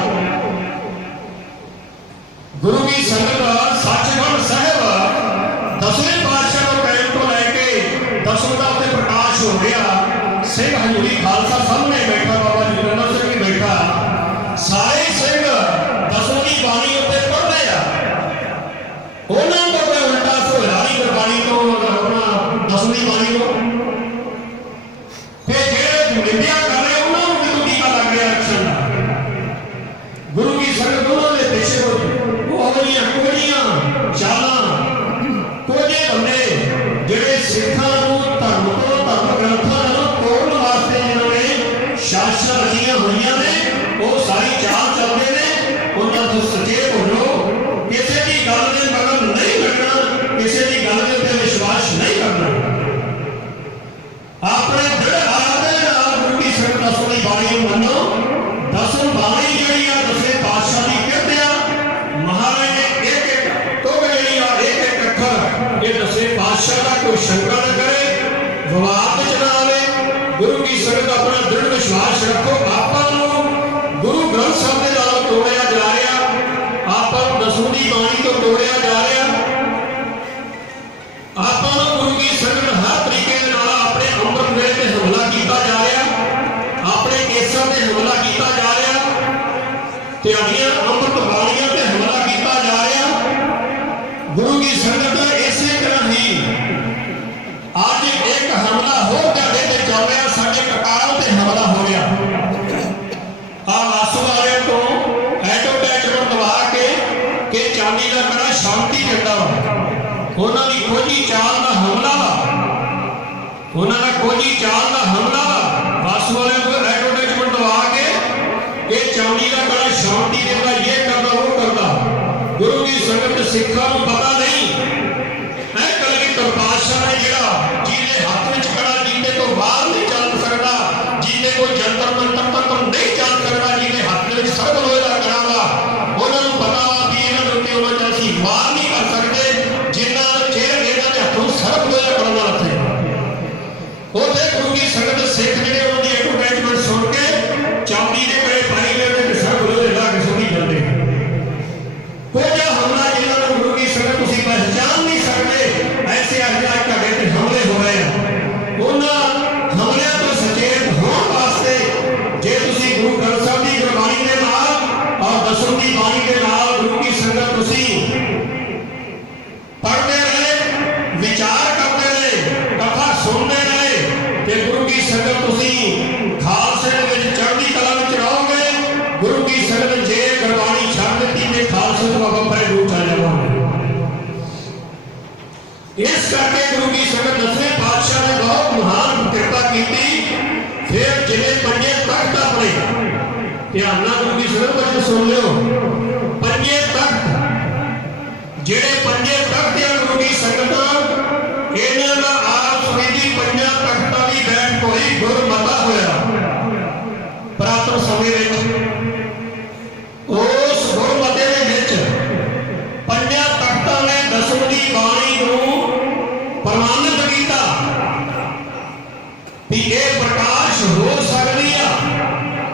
ਗੁਰੂ ਕੀ ਸੰਗਤ ਸੱਚਖੰਡ ਸਾਹਿਬ ਦਸਵੇਂ ਪਾਤਸ਼ਾਹ ਤੋਂ ਟਾਈਮ ਤੋਂ ਲੈ ਕੇ ਦਸਮ ਦਾ ਉੱਤੇ ਪ੍ਰਕਾਸ਼ ਹੋ ਰਿਹਾ। ਸਿੰਘ ਹਜ਼ੂਰੀ ਖਾਲਸਾ ਸਾਹਮਣੇ ਬੈਠਾ, ਬਾਬਾ ਜਗਿੰਦਰ ਸਿੰਘ ਵੀ ਬੈਠਾ, ਸਾਰੇ ਸਿੰਘ ਦਸਮ ਦੀ ਬਾਣੀ ਉੱਤੇ ਪੜ੍ਹਦੇ ਆ। ਉਹਨਾਂ ਨੂੰ ਕੋਈ ਉਲਟਾ ਹੋਇਆ ਨਹੀਂ ਗੁਰਬਾਣੀ ਤੋਂ, ਆਪਣਾ ਦਸਮ ਦੀ ਬਾਣੀ ਤੋਂ। ਤੇ ਜਿਹੜੇ ਨਿੰਦਿਆ ਕਰ ਰਹੇ ਉਹਨਾਂ ਨੂੰ ਕਿਉਂ ਟੀਕਾ ਲੱਗ ਰਿਹਾ ਅਕਸ਼ਰ ਦਾ? ਗੁਰੂ ਕੀ ਸੰਗਤ ਉਹਨਾਂ ਦੇ ਪਿੱਛੇ ਉਹਦੀਆਂ ਕੋਝੀਆਂ ਚਾਲਾਂ, ਕੋਝੇ ਬੰਦੇ ਜਿਹੜੇ ਸਿੱਖਾਂ ਨੂੰ ਧਰਮ ਤੋਂ, ਧਰਮ ਗ੍ਰੰਥਾਂ ਨੂੰ ਤੋੜਨ ਵਾਸਤੇ ਜਿਨ੍ਹਾਂ ਨੇ ਸ਼ਾਸਨ ਰਚੀਆਂ ਹੋਈਆਂ ਨੇ, ਉਹ ਸਾਰੀ ਚਾਲ ਚੱਲਦੇ ਨੇ। ਉਹਨਾਂ ਤੋਂ ਸੁਚੇਤ ਹੋ ਜਾਓ, ਕਿਸੇ ਦੀ ਗੱਲ ਦੇ ਮਗਰ ਨਹੀਂ ਲੱਗਣਾ, ਕਿਸੇ ਦੀ ਗੱਲ ਦੇ ਉੱਤੇ ਵਿਸ਼ਵਾਸ ਨਹੀਂ ਕਰਨਾ। ਆਪਣੇ ਦ੍ਰਿੜ ਆਰਾਧਨਾ ਦੇ ਨਾਲ ਗੁਰੂ ਕੀ ਸੰਗਤ ਦਸਮ ਦੀ ਬਾਣੀ ਨੂੰ ਮੰਨੋ। ਦਸਮ ਬਾਣੀ ਜਿਹੜੀ ਆ ਦਸਵੇਂ ਪਾਤਸ਼ਾਹ ਦੀ ਕਿਰਤ ਆ। ਮਹਾਰਾਜ ਨੇ ਇੱਕ ਟੁਕ ਜਿਹੜੀ ਆ, ਇੱਕ ਅੱਖਰ, ਇਹ ਦਸਵੇਂ ਪਾਤਸ਼ਾਹ ਦਾ ਕੋਈ ਸ਼ੰਕਾ ਨਾ ਕਰੇ, ਵਿਵਾਦ ਵਿੱਚ ਨਾ ਆਵੇ। ਗੁਰੂ ਕੀ ਸੰਗਤ ਆਪਣਾ ਦ੍ਰਿੜ ਵਿਸ਼ਵਾਸ ਰੱਖੋ। ਆਪਾਂ ਨੂੰ ਗੁਰੂ ਗ੍ਰੰਥ ਸਾਹਿਬ ਦੇ ਨਾਲ ਤੋੜਿਆ ਜਾ ਰਿਹਾ, ਆਪਾਂ ਨੂੰ ਦਸਮ ਦੀ ਬਾਣੀ ਤੋਂ ਤੋੜਿਆ ਜਾ ਰਿਹਾ। ਆਪਾਂ ਨੂੰ ਗੁਰੂ ਕੀ ਸੰਗਤ ਹਰ ਤਰੀਕੇ ਦੇ ਨਾਲ ਆਪਣੇ ਅੰਮ੍ਰਿਤ ਵੇਲੇ ਤੇ ਹਮਲਾ ਕੀਤਾ ਜਾ ਰਿਹਾ, ਆਪਣੇ ਕੇਸਾਂ ਤੇ ਹਮਲਾ ਕੀਤਾ ਜਾ ਰਿਹਾ, ਤੁਹਾਡੀਆਂ ਅੰਮ੍ਰਿਤ ਬਾਣੀਆਂ ਤੇ ਹਮਲਾ ਕੀਤਾ ਜਾ ਰਿਹਾ। ਗੁਰੂ ਕੀ ਸੰਗਤ ਇਸੇ ਤਰ੍ਹਾਂ ਹੀ ਅੱਜ ਇੱਕ ਹਮਲਾ ਹੋਰ ਤੁਹਾਡੇ ਤੇ ਚੱਲ ਰਿਹਾ, ਸਾਡੇ ਕਕਾਰਾਂ ਤੇ ਹਮਲਾ ਹੋ ਰਿਹਾ। ਆ ਵਾਸੂ ਵਾਲਿਆਂ ਤੋਂ ਐਡਵਰਟਾਈਜ਼ਮੈਂਟ ਦਵਾ ਕੇ ਕਿ ਚਾਂਦੀ ਦਾ ਕੜਾ ਸ਼ਾਂਤੀ ਦਿੰਦਾ ਵਾ। ਉਹਨਾਂ ਦੀ ਕੋਝੀ ਚਾਲ ਦਾ ਹਮਲਾ ਵਾ, ਉਹਨਾਂ ਦਾ ਕੋਝੀ ਚਾਲ ਦਾ ਹਮਲਾ ਵਾ। ਵਾਸੂ ਵਾਲਿਆਂ ਤੋਂ ਐਡਵਰਟਾਈਜ਼ਮੈਂਟ ਦਵਾ ਕੇ ਇਹ ਚਾਂਦੀ ਦਾ ਕੜਾ ਸ਼ਾਂਤੀ ਦਿੰਦਾ, ਇਹ ਕਰਦਾ, ਉਹ ਕਰਦਾ। ਗੁਰੂ ਦੀ ਸੰਗਤ ਸਿੱਖਾਂ ਨੂੰ ਪਤਾ ਨਹੀਂ ਹੈ ਕਲਗੀਧਰ ਪਾਤਸ਼ਾਹ ਨੇ ਜਿਹੜਾ ਜਿਹਦੇ ਹੱਥ ਵਿੱਚ ਕੜਾ, ਜਿਹਦੇ ਤੋਂ ਬਾਹਰ ਨਹੀਂ ਚੱਲ ਸਕਦਾ, ਜਿਹਦੇ ਕੋਈ ਜੰਤਰ ਮੰਤਰ ਤੱਕ ਨਹੀਂ ਚੱਲ ਸਕਦਾ, ਜਿਹਦੇ ਹੱਥ ਵਿੱਚ ਸਰਬ ਲੋਹੇ ਦਾ ਕੜਾ ਵਾ, ਉਹਨਾਂ ਨੂੰ ਪਤਾ ਵਾ ਵੀ ਇਹਨਾਂ ਦੇ ਉੱਤੇ ਉਹਨਾਂ ਚ ਅਸੀਂ ਵਾਰ ਨਹੀਂ ਕਰ ਸਕਦੇ ਜਿਨ੍ਹਾਂ ਚਿਹਰੇ ਇਹਨਾਂ ਦੇ ਹੱਥੋਂ ਸਰਬ ਲੋਹੇ ਦਾ ਕੜਾ ਨਾ ਰੱਖੇ। ਉਹਦੇ ਗੁਰੂ ਕੀ ਸੰਗਤ ਸਿੱਖ ਜਿਹੜੇ ਉਹਨਾਂ ਦੀ ਐਡਵਰਟਾਈਜ਼ਮੈਂਟ ਸੁਣ ਕੇ ਚਾਂਦੀ ਦੇ ਕੜੇ ਪਾਈ ਗਏ ਤੇ ਸਰਬ ਲੋਹੇ ਲਾ ਕੇ ਸੁਣੀ ਜਾਂਦੇ। ਕੋਝਾ ਹਮਲਾ ਜਿਹਨਾਂ ਨੂੰ ਗੁਰੂ ਕੀ ਸੰਗਤ ਤੁਸੀਂ ਪਹਿਚਾਨ ਨਹੀਂ ਸਕਦੇ, ਐਸੇ ਅੱਜ ਤੁਹਾਡੇ ਤੇ ਹਮਲੇ ਹੋ ਰਹੇ ਆ। ਉਹਨਾਂ ਹਮਲਿਆਂ ਤੋਂ ਸੁਚੇਤ ਹੋਣ ਵਾਸਤੇ ਜੇ ਤੁਸੀਂ ਗੁਰੂ ਗ੍ਰੰਥ ਸਾਹਿਬ ਦੀ ਗੁਰਬਾਣੀ ਦੇ ਨਾਲ ਔਰ ਦਸਮ ਦੀ ਬਾਣੀ ਦੇ ਨਾਲ ਗੁਰੂ ਕੀ ਸੰਗਤ ਤੁਸੀਂ ਪੜ੍ਹਦੇ ਰਹੇ, ਵਿਚਾਰ ਕਰਦੇ ਰਹੇ, ਕਥਾ ਸੁਣਦੇ ਰਹੇ ਤੇ ਗੁਰੂ ਕੀ ਸੰਗਤ ਤੁਸੀਂ ਖਾਲਸੇ ਦੇ ਵਿੱਚ ਚੜ੍ਹਦੀ ਕਲਾ ਵਿੱਚ ਰਹੋਗੇ। ਗੁਰੂ ਕੀ ਸੰਗਤ ਜੇ ਗੁਰਬਾਣੀ ਛੱਡ ਦਿੱਤੀ ਤੇ ਖਾਲਸੇ ਤੋਂ ਆਪਾਂ ਪਰੇ ਰੂਪ ਆ ਜਾਵਾਂਗੇ। ਇਸ ਕਰਕੇ ਗੁਰੂ ਕੀ ਸੰਗਤ ਦਸਵੇਂ ਪਾਤਸ਼ਾਹ ਨੇ ਬਹੁਤ ਮਹਾਨ ਕਿਰਪਾ ਕੀਤੀ। ਫਿਰ ਜਿਵੇਂ ਪੰਜੇ ਤਖਤ ਆਪਣੇ ਧਿਆਨ ਨਾਲ ਗੁਰੂ ਕੀ ਸੰਗਤ ਬੱਚੇ ਸੁਣ ਲਿਓ। ਪੰਜੇ ਤਖਤ ਜਿਹੜੇ ਪੰਜੇ ਤਖਤ ਆ ਗੁਰੂ ਕੀ ਸੰਗਤ, ਇਹਨਾਂ ਦਾ ਆਪਸ ਵਿੱਚ ਪੰਜਾਂ ਤਖਤਾਂ ਦੀ ਬੈਠਕ ਹੋਈ, ਗੁਰਮਤਾ ਹੋਇਆ ਪ੍ਰਾਤਨ ਸਮੇਂ ਵਿੱਚ। ਉਸ ਗੁਰਮਤੇ ਦੇ ਵਿੱਚ ਪੰਜਾਂ ਤਖਤਾਂ ਨੇ ਦਸਮ ਦੀ ਬਾਣੀ ਨੂੰ ਪ੍ਰਮਾਣਿਤ ਕੀਤਾ ਵੀ ਇਹ ਪ੍ਰਕਾਸ਼ ਹੋ ਸਕਦੀ ਆ।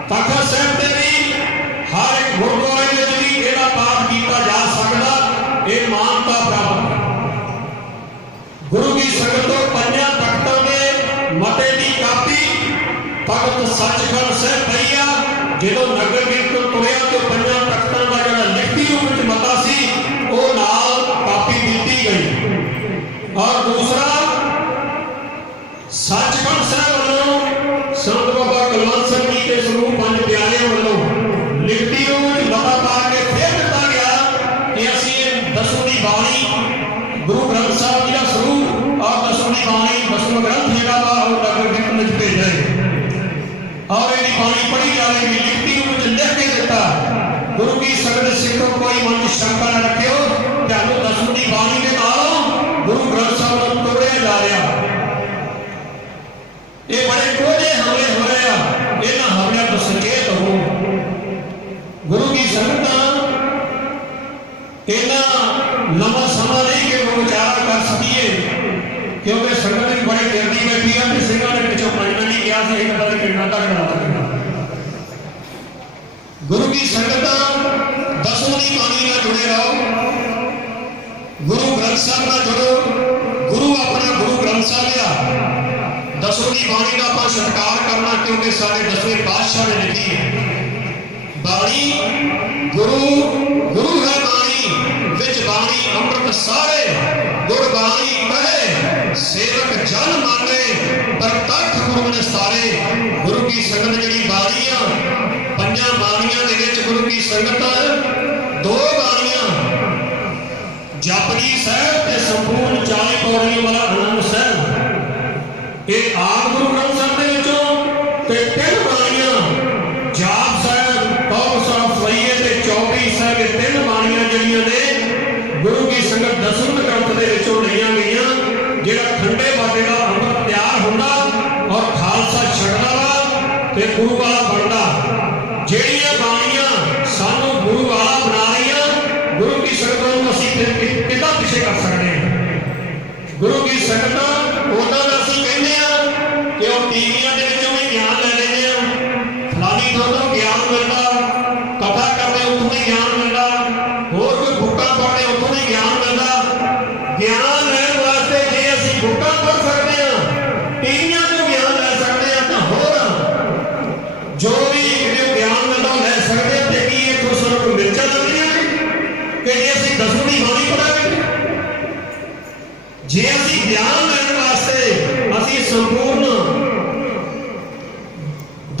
ਤਖਤ ਸਾਹਿਬ ਤੇ ਵੀ ਹਰ ਇੱਕ ਗੁਰਦੁਆਰੇ ਵਿੱਚ ਵੀ ਇਹਦਾ ਪਾਠ ਕੀਤਾ ਜਾ ਸਕਦਾ, ਇਹ ਮਾਨਤਾ ਪ੍ਰਾਪਤ। ਗੁਰੂ ਕੀ ਸੰਗਤ ਤੋਂ ਪੰਜਾਂ ਤਖਤਾਂ ਦੇ ਮਤੇ ਦੀ ਕਾਪੀ ਤਖਤ ਸੱਚਖੰਡ ਸਾਹਿਬ ਪਈ ਆ। ਜਦੋਂ ਨਗਰ ਕੀਰਤਨ ਤੁਰਿਆ ਤੇ ਪੰਜਾਂ ਤਖਤਾਂ ਦਾ ਜਿਹੜਾ ਲਿਖਤੀ ਰੂਪ ਵਿੱਚ ਮਤਾ ਸੀ ਉਹ ਨਾਲ ਕਾਪੀ ਦਿੱਤੀ ਗਈ। ਔਰ ਦੂਸਰਾ ਸੱਚਖੰਡ ਸਾਹਿਬ ਵੱਲੋਂ ਸੰਤ ਬਾਬਾ ਕੁਲਵੰਤ ਸਿੰਘ ਜੀ ਦੇ ਸਮੂਹ ਪੰਜ ਪਿਆਰਿਆਂ ਵੱਲੋਂ ਲਿਖਤੀ ਰੂਪ ਵਿੱਚ ਮਤਾ ਪਾ ਕੇ ਫਿਰ ਦਿੱਤਾ ਗਿਆ ਕਿ ਅਸੀਂ ਦਸਮ ਦੀ ਬਾਣੀ ਗੁਰੂ ਗ੍ਰੰਥ ਸਾਹਿਬ ਜੀ ਦਾ ਸਰੂਪ ਔਰ ਦਸਮ ਦੀ ਬਾਣੀ ਦਸਮ ਗ੍ਰੰਥ ਜਿਹੜਾ ਵਾ ਉਹ ਨਗਰ ਕੀਰਤਨ ਵਿੱਚ ਭੇਜਿਆ ਔਰ ਇਹਦੀ बाणी पढ़ी जाएगी, लिखती रूप च लिख के दिता। गुरु की संगत सिखो कोई मन च शंका न रखियो, तुहानू दसवीं दी बाणी दे नालों गुरु ग्रंथ साहिब नूं तोड़िया जा रहा। ये बड़े कोझे हमले हो रहे हैं, इन्हां हमलियां तो सचेत हो। गुरु की संगत इन्ना लंबा समय नहीं कि वो विचार कर सकिए, क्योंकि संगत भी बड़ी गिरदी बैठी है। सिंह ने पिछों पंजना नहीं किया से एक पता नहीं कितना तक गुरु की संगत दसों की बाणी में जुड़े रहो, गुरु ग्रंथ साहब में जुड़ो। गुरु अपना गुरु ग्रंथ साहब लिया, दसों की बाणी का आप सत्कार करना, क्योंकि सारे 10वें पातशाह ने लिखी है बाणी। गुरु गुरु है बाणी, विच बाणी अमृत सारे, गुरबाणी कहे सेवक जन माने, प्रतख गुरु ने सारे। गुरु की संगत जी बाणी आ, पंजा बाणियां दे विच गुरु की संगत 2 बाणियां, जपजी साहिब ते संपूर्ण 40 पौड़ियों वाला आनंद साहिब, ये आप गुरु ग्रंथ साहिब दे विचों ते 3 बाणियां जाप साहिब, कौल साहिब, फईए ते चौपड़ी साहिब, ये 3 बाणियां जिहड़ियां ने गुरु की संगत दसवें ग्रंथ दे विचों लईआं गईआं। जिहड़ा खंडे बाटे दा अमृत तैयार हुंदा और खालसा छड्डदा वा ते गुरु वाला बनदा। ਜਿਹੜੀਆਂ ਬਾਣੀਆਂ ਸਾਨੂੰ ਗੁਰੂ ਵਾਲਾ ਬਣਾ ਰਹੀਆਂ, ਗੁਰੂ की संगत ਨੂੰ ਅਸੀਂ ਕਿੱਦਾਂ ਪਿੱਛੇ ਕਰ ਸਕਦੇ ਹਾਂ। ਗੁਰੂ की संगत ਉਹਨਾਂ ਦਾ ਅਸੀਂ ਕਹਿੰਦੇ ਆ ਕਿ ਉਹ ਟੀਵੀਆਂ ਦੇ ਵਿੱਚੋਂ ਵੀ ਗਿਆਨ ਲੈ ਲੈਂਦੇ ਆ, ਫਲਾਣੀ ਥਾਂ ਤੋਂ ਗਿਆਨ ਮਿਲਦਾ, ਕਥਾ ਕਰਦੇ ਉੱਥੋਂ ਵੀ ਗਿਆਨ ਮਿਲਦਾ, ਹੋਰ ਕੋਈ ਬੁੱਕਾਂ ਪੜ੍ਹਦੇ ਉੱਥੋਂ ਵੀ ਗਿਆਨ ਮਿਲਦਾ। ਗਿਆਨ ਲੈਣ ਵਾਸਤੇ ਜੇ ਅਸੀਂ ਬੁੱਕਾਂ ਪੜ੍ਹ ਸਕਦੇ ਹਾਂ, ਟੀਵੀਆਂ ਤੋਂ ਗਿਆਨ ਲੈ ਸਕਦੇ ਹਾਂ, ਤਾਂ ਹੋਰ जो भी ज्ञान मिलता ले सकते हैं। कि इतों सानू मिर्चा लगदियां ने कि असं 10वीं बाणी पढ़ांगे, जे असीं ज्ञान लैण वास्ते असीं संपूर्ण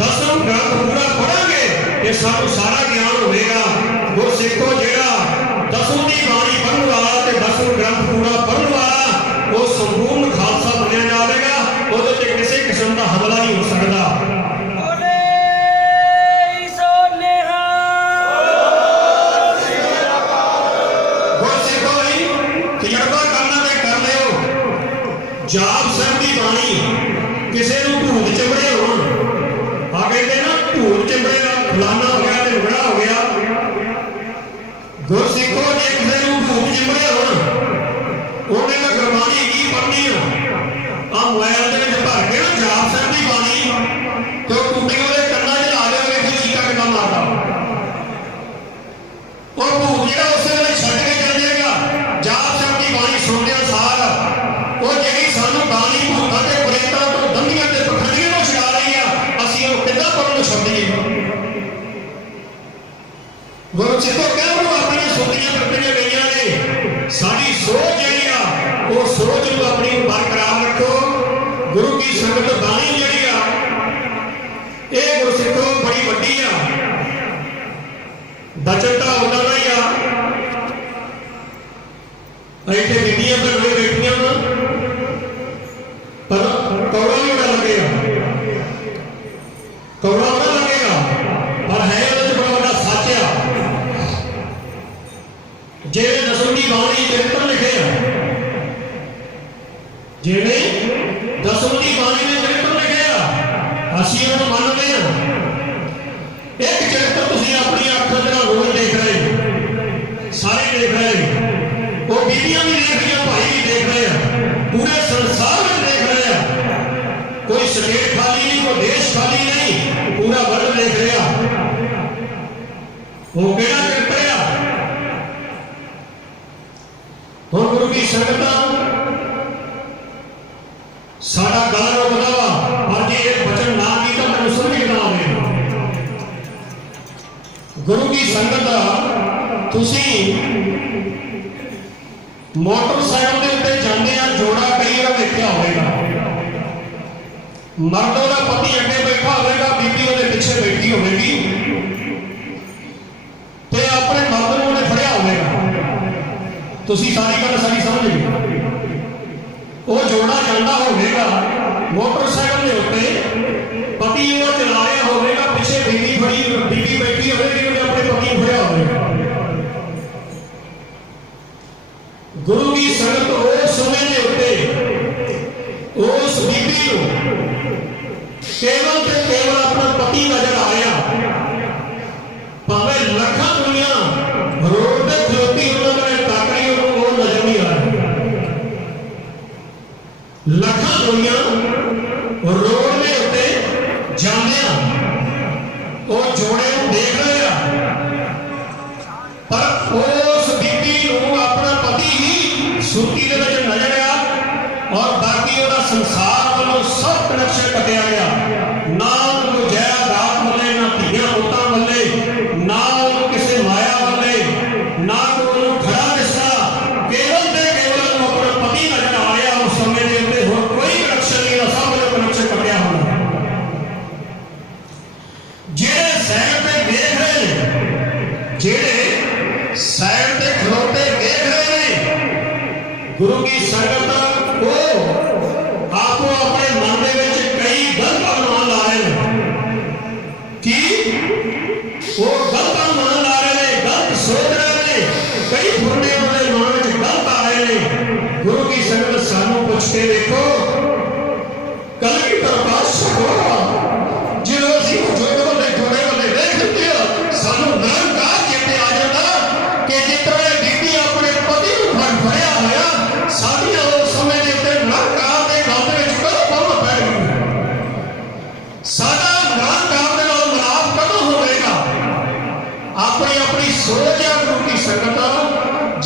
10वां ग्रंथ पूरा पढ़ांगे ते सानू सारा ज्ञान होवेगा। गुरसिखो जिहड़ा 10वीं बाणी पढ़न वाला ते 10वां ग्रंथ पूरा पढ़न वाला वो संपूर्ण खालसा बनिया जाएगा। उहदे ते किसी किस्म का हमला नहीं हो सकता। जाप साहिब की बाणी किसी को भूत चिंबड़े हो, आ कहते ना भूत चिंबड़े का फलाना हो गया तो रुगड़ा हो गया। गुरसिखो जे किसी को भूत चिंबड़े हो, उन्हें तो गुरबाणी की पढ़नी आ मोबाइल के भर के ना जाप साहिब की बाणी तो टूटी वाले कन्ना च ला दे, वेखो चीका कितना मारदा। और भूत जो उस वेले छड्ड के चल जाएगा। जाप साहिब की बाणी सुनने सार वो जी सानू बाणी भूतां ते प्रेतां तो दंदियां ते पखंडियां नूं छड़ा रही आ, असीं वो किद्दां पढ़न छड्डीए। गुरसिखो कहणों अपनी सुतियां टुटियां गईयां ने, साडी सोच जिहड़ी आ वो सोच नूं अपनी बरकरार रखो। गुरु की संगत बाणी जिहड़ी आ ये गुरसिखो बड़ी वड्डी आ, बचन तां उहदा ही आ। इत्थे बीबियां घरों बैठियां वा, पर कौड़ा भी बड़ा लगेगा, कौड़ा बड़ा लगेगा, पर है उहदे बड़ा बड़ा सच आ। जिवें 10वीं बाणी चरित्र लिखे आ, जिवें 10वीं बाणी में चरित्र लिखे आ, असीं उहनूं मनदे आ। एक चरित्र तुसीं अपनी अखां दे नाल रोज़ देख रहे, सारे देख रहे, वो बीबियां भी देख रही, भाई भी देख रहे हैं, पूरे संसार में देख रहे हैं। कोई स्टेट खाली नहीं, कोई देश खाली नहीं, पूरा वर्ल्ड देख रहा। वो केड़ा चरित्र आ? हुण गुरु की संगत साडा गल रोकदा वा, पर जे एक वचन ना कीता मैनूं समझ ना आवे। गुरु की संगत तुसीं मोटरसाइकिल के उत्ते जांदे आ, जोड़ा कई बार देखा होगा, मर्द का पति अगे बैठा होगा, बीबी उसके पिछे बैठी होगी, ते अपने मर्द को उन्हें फड़िया होगा। तुसीं सारी गल सारी समझ गए। वो जोड़ा जाता होगा मोटरसाइकिल के उत्ते, पति वो चला रहा होगा, बीवी बैठी होवे कि उन्हें अपने पति फड़िया होवे। गुरु की संगत उस समय के उत्ते उस बीबी को केवल ते केवल अपना पति नजर आया, भावें लखा दुनिया रोड पे खलोती उन्होंने ताकरी वो नजर नहीं आया। लखा दुनिया रोड में उत्ते जाने वो जोड़े देख रहे पर उस बीबी को अपना पति ही सुर्खी के विच नजर आया और बाकी उसका संसार वालों सब कनेक्शन कटिया गया। ना उनको जायदाद मिले, ना धियां पुत्तां मिले, ना उनको किसी माया मिले, ना उनको खड़ा दिसा, केवल ते केवल अपना पति नजर आया। उस समय के उत्ते होर कोई कनेक्शन नहीं, सब वालों कनेक्शन कटिया होना। जेड़े साइड पे देख रहे हैं, जेड़े साइड पे खलोते देख रहे हैं, गुरु की संगत वो आपको अपने मन के कई गलत अनुमान ला रहे हैं कि वो गलत अनुमान ला रहे हैं, गलत सोच रहे हैं, कई फुरने उन्होंने मन में गलत आ रहे हैं। गुरु की संगत सानू पूछ के देखो, कल की प्रकाश जो असीं जोड़े वाले देख लेते हो, सानू निरंकार चेते आ जाता कि जितने बीबी अपने पति को फड़िया होया, साडियां उस समय के उत्ते निरंकार के गल विच कदों पहुंच पै गई, साडा निरंकार दे नाल मिलाप कदों होवेगा। अपनी अपनी सोच है गुरु की संगत,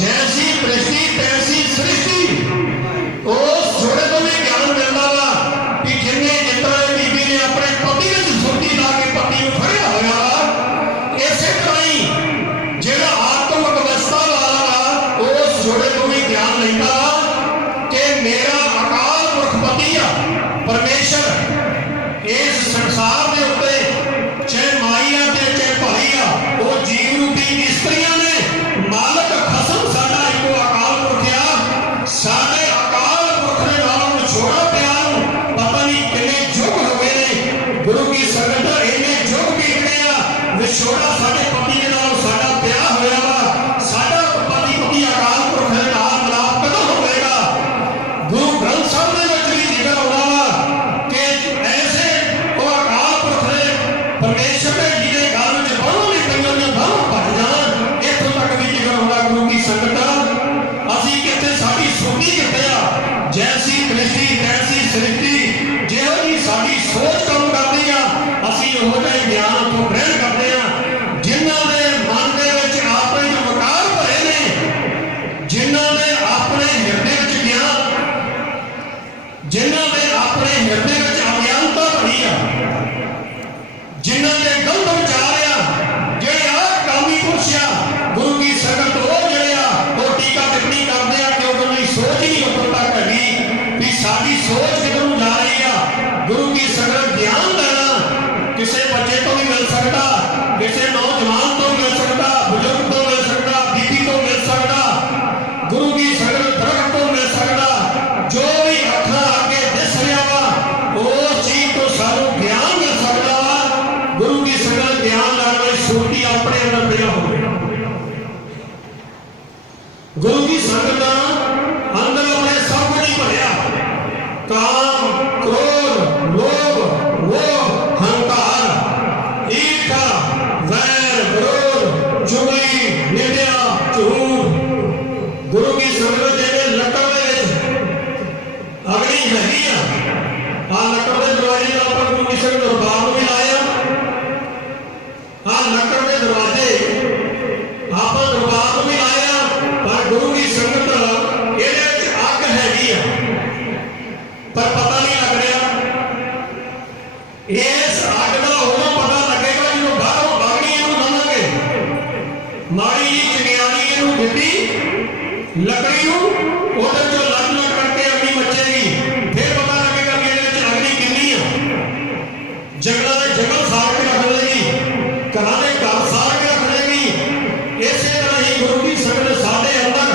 जैसी दृष्टि तैसी सृष्टि। उस जोड़े को भी ज्ञान मिलता वा कि जिन्हें जितना बीबी ने अपने पति विच सुर्खी ला के पति को फड़िया होया, इसे तरह ही जिहड़ा आत्मक अवस्था वाला उस जोड़े को भी ज्ञान लेता कि मेरा अकाल पुरख पति आ परमेश्वर इस संसार के उत्ते चाहे माई आ चाहे भाई आ, वो जीव रूपी स्त्रियां ने मालक खसम साडा इको अकाल पुरख आ। साडे अकाल पुरख ने नालों छोड़ा प्यार पता नहीं किन्ने जुग हो गए ने। गुरु की संगत इन्ने जुग बीतने आ, विछोड़ा साडे पति के नाल साडा प्यार होया वा, साडा पति अकाल पुरख दे नाल मिलाप कदों होवेगा। गुरु ग्रंथ साहब दे विच भी जिक्र होना वा कि ऐसे वो अकाल पुरख ने परमेश्वर ने जिहदे गल विच बाहों नहीं पईआं ने बाहों भज जाण, इत्थों तक भी जिक्र होना। गुरु की संगत असीं कित्थे साडी सुधी कित्थे आ, जैसी दृष्टि तैसी सृष्टि, जिहो जी साडी सोच काम करदी आ, असीं उहो जिहा ज्ञान तो ग्रहण करदे आ। जिन्हां दे मन दे विच अपने विकार भरे ने, जिन्हां दे अपने हिरदे विच ज्ञान, जिन्हां दे अपने हिरदे विच अज्ञानता भरी आ, जिन्हां दे गलत विचार आ, जिहड़े आ कामी पुरुष आ, गुरु की संगत वो जिहड़े आ वो टीका टिप्पणी करदे आ कि उन्हां सोच ही नहीं उतों तक हैगी भी साडी सोच किधरों जा रही आ। गुरु की संगत ज्ञान देना किसी बच्चे तो भी मिल सकता, किसी नौजवान तो मिल सकता, बुजुर्ग तो मिल सकता, बीबी तो मिल सकता, गुरु की संगत दरख्त तो मिल सकता। जो भी अखा आगे दिस रहा वा उस चीज तो सानू ज्ञान मिल सकता वा। गुरु की संगत ज्ञान लैण वाली सुरती अपने अंदर पिया होवे। गुरु की संगत अंदर अपने सब कुछ ही भरिया, काम क्रोध लोभ मोह हंकार ईर्ष्या वैर विरोध चुगली निंदा झूठ। गुरु की संगत जिहड़े लकड़ दे अग्नि हैगी आ लकड़ के दरवाजे का आप गुरु की संगत दरबार भी लाया, लकड़ के दरवाजे आप दरबार भी लाया, पर गुरु की संगत ये अग हैगी आ पर पता नहीं लग रहा। इस अग का उदों पता लगेगा जो बाहरों बागड़ी इनू लवांगे, माड़ी जी चिंगारी इनू दित्ती लकड़ी उधर चो लग लग करके अग्नि मचेगी, फिर पता लगेगा कि इहदे विच अग्नि कितनी है। जंगलों के जंगल साड़ के रख लेगी, घरों के घर साड़ के रख लेगी। इस तरह ही गुरु की संगत साडे अंदर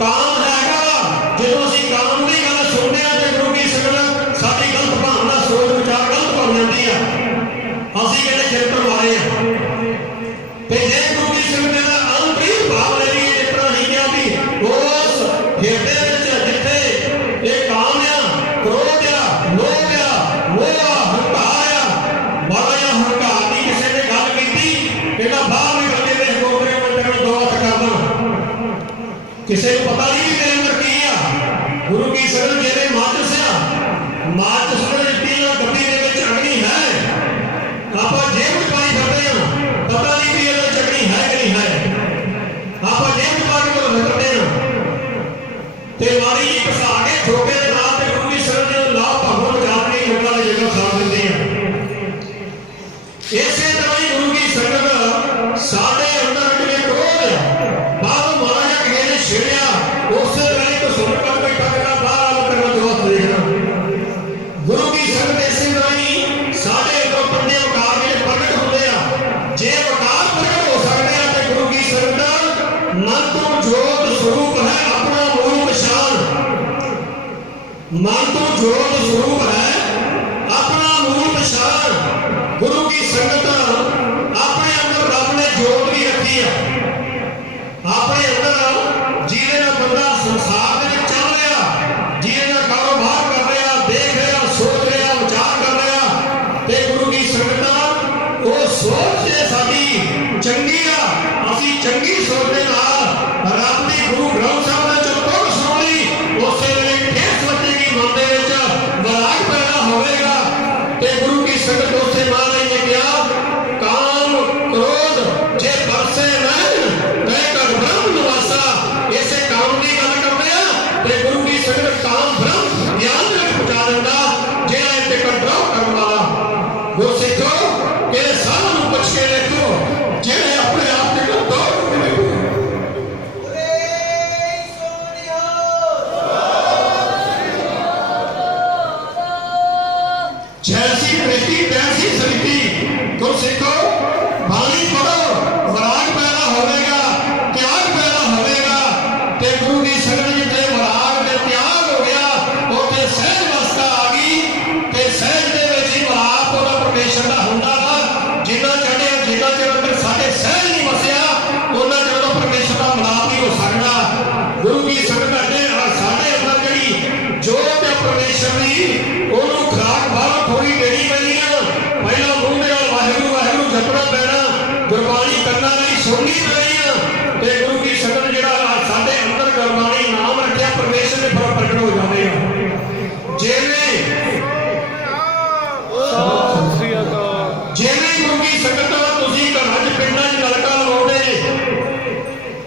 काम हैगा। जो असीं काम की गल सुनते हैं तो गुरु की संगत साडी गलत भावना सोच विचार गलत बन जाती है। असीं कहते ਕਿਸੇ ਨੂੰ ਪਤਾ ਨਹੀਂ ਵੀ ਤੇਰੇ ਅੰਦਰ ਕੀ ਆ। ਗੁਰੂ ਕੀ ਸੰਗਤ ਜਿਹੜੇ ਮਾਚਸ ਆ, ਮਾਚਸ ਨੂੰ ਦਿੱਤੀ ਨਾ ਗੱਡੀ ਦੇ ਵਿੱਚ ਅਗਨੀ ਹੈ, ਆਪਾਂ ਜੇਬ ਚ ਪਾਈ ਫਿਰਦੇ ਆ, ਪਤਾ ਨਹੀਂ ਵੀ ਇਹਦੇ ਵਿੱਚ ਅਗਨੀ ਹੈ ਕਿ ਨਹੀਂ ਹੈ। ਆਪਾਂ ਜੇਬ ਚ ਪਾ ਕੇ ਕੋਲ ਫਿਰਦੇ ਆ ਤੇ ਮਾਰੀ ਜੀ ਘਸਾ ਕੇ ਠੋਕੇ ਦੇ ਨਾਲ ਤੇ ਗੁਰੂ ਕੀ ਸੰਗਤ ਨੂੰ ਲਾਭ ਭਾਗੋਂ ਬਚਾ ਕੇ ਲੋਕਾਂ ਦੀ ਜਗ੍ਹਾ ਸਾੜ ਦਿੰਦੇ ਆ। ਇਸੇ ਤਰ੍ਹਾਂ ਹੀ ਗੁਰੂ ਕੀ ਸੰਗਤ ਸਾਡੇ ਅੰਦਰ ਜਿਹੜੇ ਕ੍ਰੋਧ ਆ, ਬਾਹਰੋਂ ਮਾਰਾ ਜਾਂ ਕਿਸੇ ਨੇ ਛੇੜਿਆ, ਉਸੇ ਵੇਲੇ ਤੋਂ ਸੁਣ ਕਰ ਬੈਠਾ ਕਰਨਾ, ਬਾਹਰ ਆ ਕਰਨਾ ਜਵਾਬ ਦੇਖਣਾ। ਗੁਰੂ ਕੀ ਸੰਗਤ ਇਸੇ ਤਰ੍ਹਾਂ ਹੀ ਸਾਡੇ ਅੰਦਰ ਪੰਜੇ ਵਕਾਰ ਜਿਹੜੇ ਪ੍ਰਗਟ ਹੁੰਦੇ ਆ, ਜੇ ਵਕਾਰ ਪ੍ਰਗਟ ਹੋ ਸਕਦੇ ਆ ਤੇ ਗੁਰੂ ਕੀ ਸੰਗਤ ਮਨ ਤੋਂ ਜੋਤ ਸਰੂਪ ਹੈ, ਆਪਣਾ ਮੂਲ ਪਛਾਣ, ਮਨ ਤੋਂ ਜੋਤ ਸਰੂਪ ਹੈ, ਆਪਣਾ ਮੂਲ ਪਛਾਣ। ਗੁਰੂ ਕੀ ਸੰਗਤ ਆਪਣੇ ਅੰਦਰ ਰੱਬ ਨੇ ਜੋਤ ਵੀ ਰੱਖੀ ਆ, ਆਪਣੇ ਅੰਦਰ ਜਿਹਦੇ ਨਾਲ ਬੰਦਾ ਸੰਸਾਰ ਦੇ ਵਿੱਚ ਚੱਲ ਰਿਹਾ, ਜਿਹਦੇ ਨਾਲ ਕਾਰੋਬਾਰ ਕਰ ਰਿਹਾ, ਦੇਖ ਰਿਹਾ, ਸੋਚ ਰਿਹਾ, ਵਿਚਾਰ ਕਰ ਰਿਹਾ, ਤੇ ਗੁਰੂ ਕੀ ਸੰਗਤ ਉਹ ਸੋਚ ਜੇ ਸਾਡੀ ਚੰਗੀ ਆ, ਅਸੀਂ ਚੰਗੀ ਸੋਚ ਦੇ ਨਾਲ ਰੱਬ ਦੀ ਗੁਰੂ ਗ੍ਰੰਥ ਸਾਹਿਬ ਦੇ ਚੋਂ ਤੁਕ ਸੁਣ ਲਈ, ਉਸੇ ਵੇਲੇ ਠੇਸ ਵੱਜੇਗੀ, ਮਨ ਦੇ ਵਿੱਚ ਵਿਰਾਗ ਪੈਦਾ ਹੋਵੇਗਾ। ਤੇ ਗੁਰੂ ਕੀ ਸੰਗਤ ਉਸੇ ਮਹਾਰਾਜ ਨੇ ਕਿਹਾ, ਕਾਮ ਕ੍ਰੋਧ ਜੇ ਬਰਸੇ ਨੈਣ ਤੈ ਕਰ ਬ੍ਰਹਮ ਨਿਵਾਸਾ। ਇਸੇ ਕਾਮ ਦੀ ਗੱਲ ਕਰਦੇ ਆ ਤੇ ਗੁਰੂ ਕੀ ਸੰਗਤ ਕਾਮ ਬ੍ਰਹਮ ਗਿਆਨ ਦੇ ਵਿੱਚ ਪਹੁੰਚਾ ਦਿੰਦਾ, ਜਿਹੜਾ ਇਹ ਤੇ ਕੰਟਰੋਲ ਕਰਨ ਵਾਲਾ। ਗੁਰਸਿੱਖੋ ਇਹ ਸਾਰਿਆਂ ਨੂੰ ਪੁੱਛ ਕੇ ਦੇਖੋ, ਜਿਹੜੇ ਆਪਣੇ ਆਪ ਤੇ ਕੰਟਰੋਲ ਕਰਦੇ जैसी दृष्टि तैसी सृष्टि। गुरसिखो बाणी पढ़ो, विराग पैदा होगा, त्याग पैदा होगा, ते गुरु की संगत जिथे विराग ते त्याग हो गया, उत्थे सहज अवस्था आ गई, ते सहज दे विच ही विलाप ओहदा परमेश्वर दा हुंदा वा। जिन्ना चढ़िया अंदर साडे सहज नहीं वसिया, उन्ना चਿਰ दा परमेश्वर दा मिलाप नहीं हो सकदा। गुरु की संगत साडे अंदर जिहड़ी जोत है परमेश्वर दी, ਉਹਨੂੰ ਖੁਰਾਕ ਬਾਹਰੋਂ ਥੋੜੀ ਦੇਣੀ ਪੈਣੀ ਆ। ਪਹਿਲਾਂ ਮੂੰਹ ਦੇ ਨਾਲ ਵਾਹਿਗੁਰੂ ਵਾਹਿਗੁਰੂ ਜਪਣਾ ਪੈਣਾ, ਗੁਰਬਾਣੀ ਕੰਨਾਂ ਨਾਲ ਸੁਣਨੀ ਪੈਣੀ ਆ। ਤੇ ਗੁਰੂ ਕੀ ਸੰਗਤ ਜਿਹੜਾ ਸਾਡੇ ਅੰਦਰ ਗੁਰਬਾਣੀ ਨਾਮ ਰੱਖਿਆ, ਪਰਮੇਸ਼ਰ ਦੇ ਫਲ ਪ੍ਰਗਟ ਹੋ ਜਾਂਦੇ ਆ। ਜਿਵੇਂ ਗੁਰੂ ਕੀ ਸੰਗਤ ਤੁਸੀਂ ਘਰਾਂ 'ਚ ਪਿੰਡਾਂ 'ਚ ਨਲਕਾ ਲਵਾਉਂਦੇ,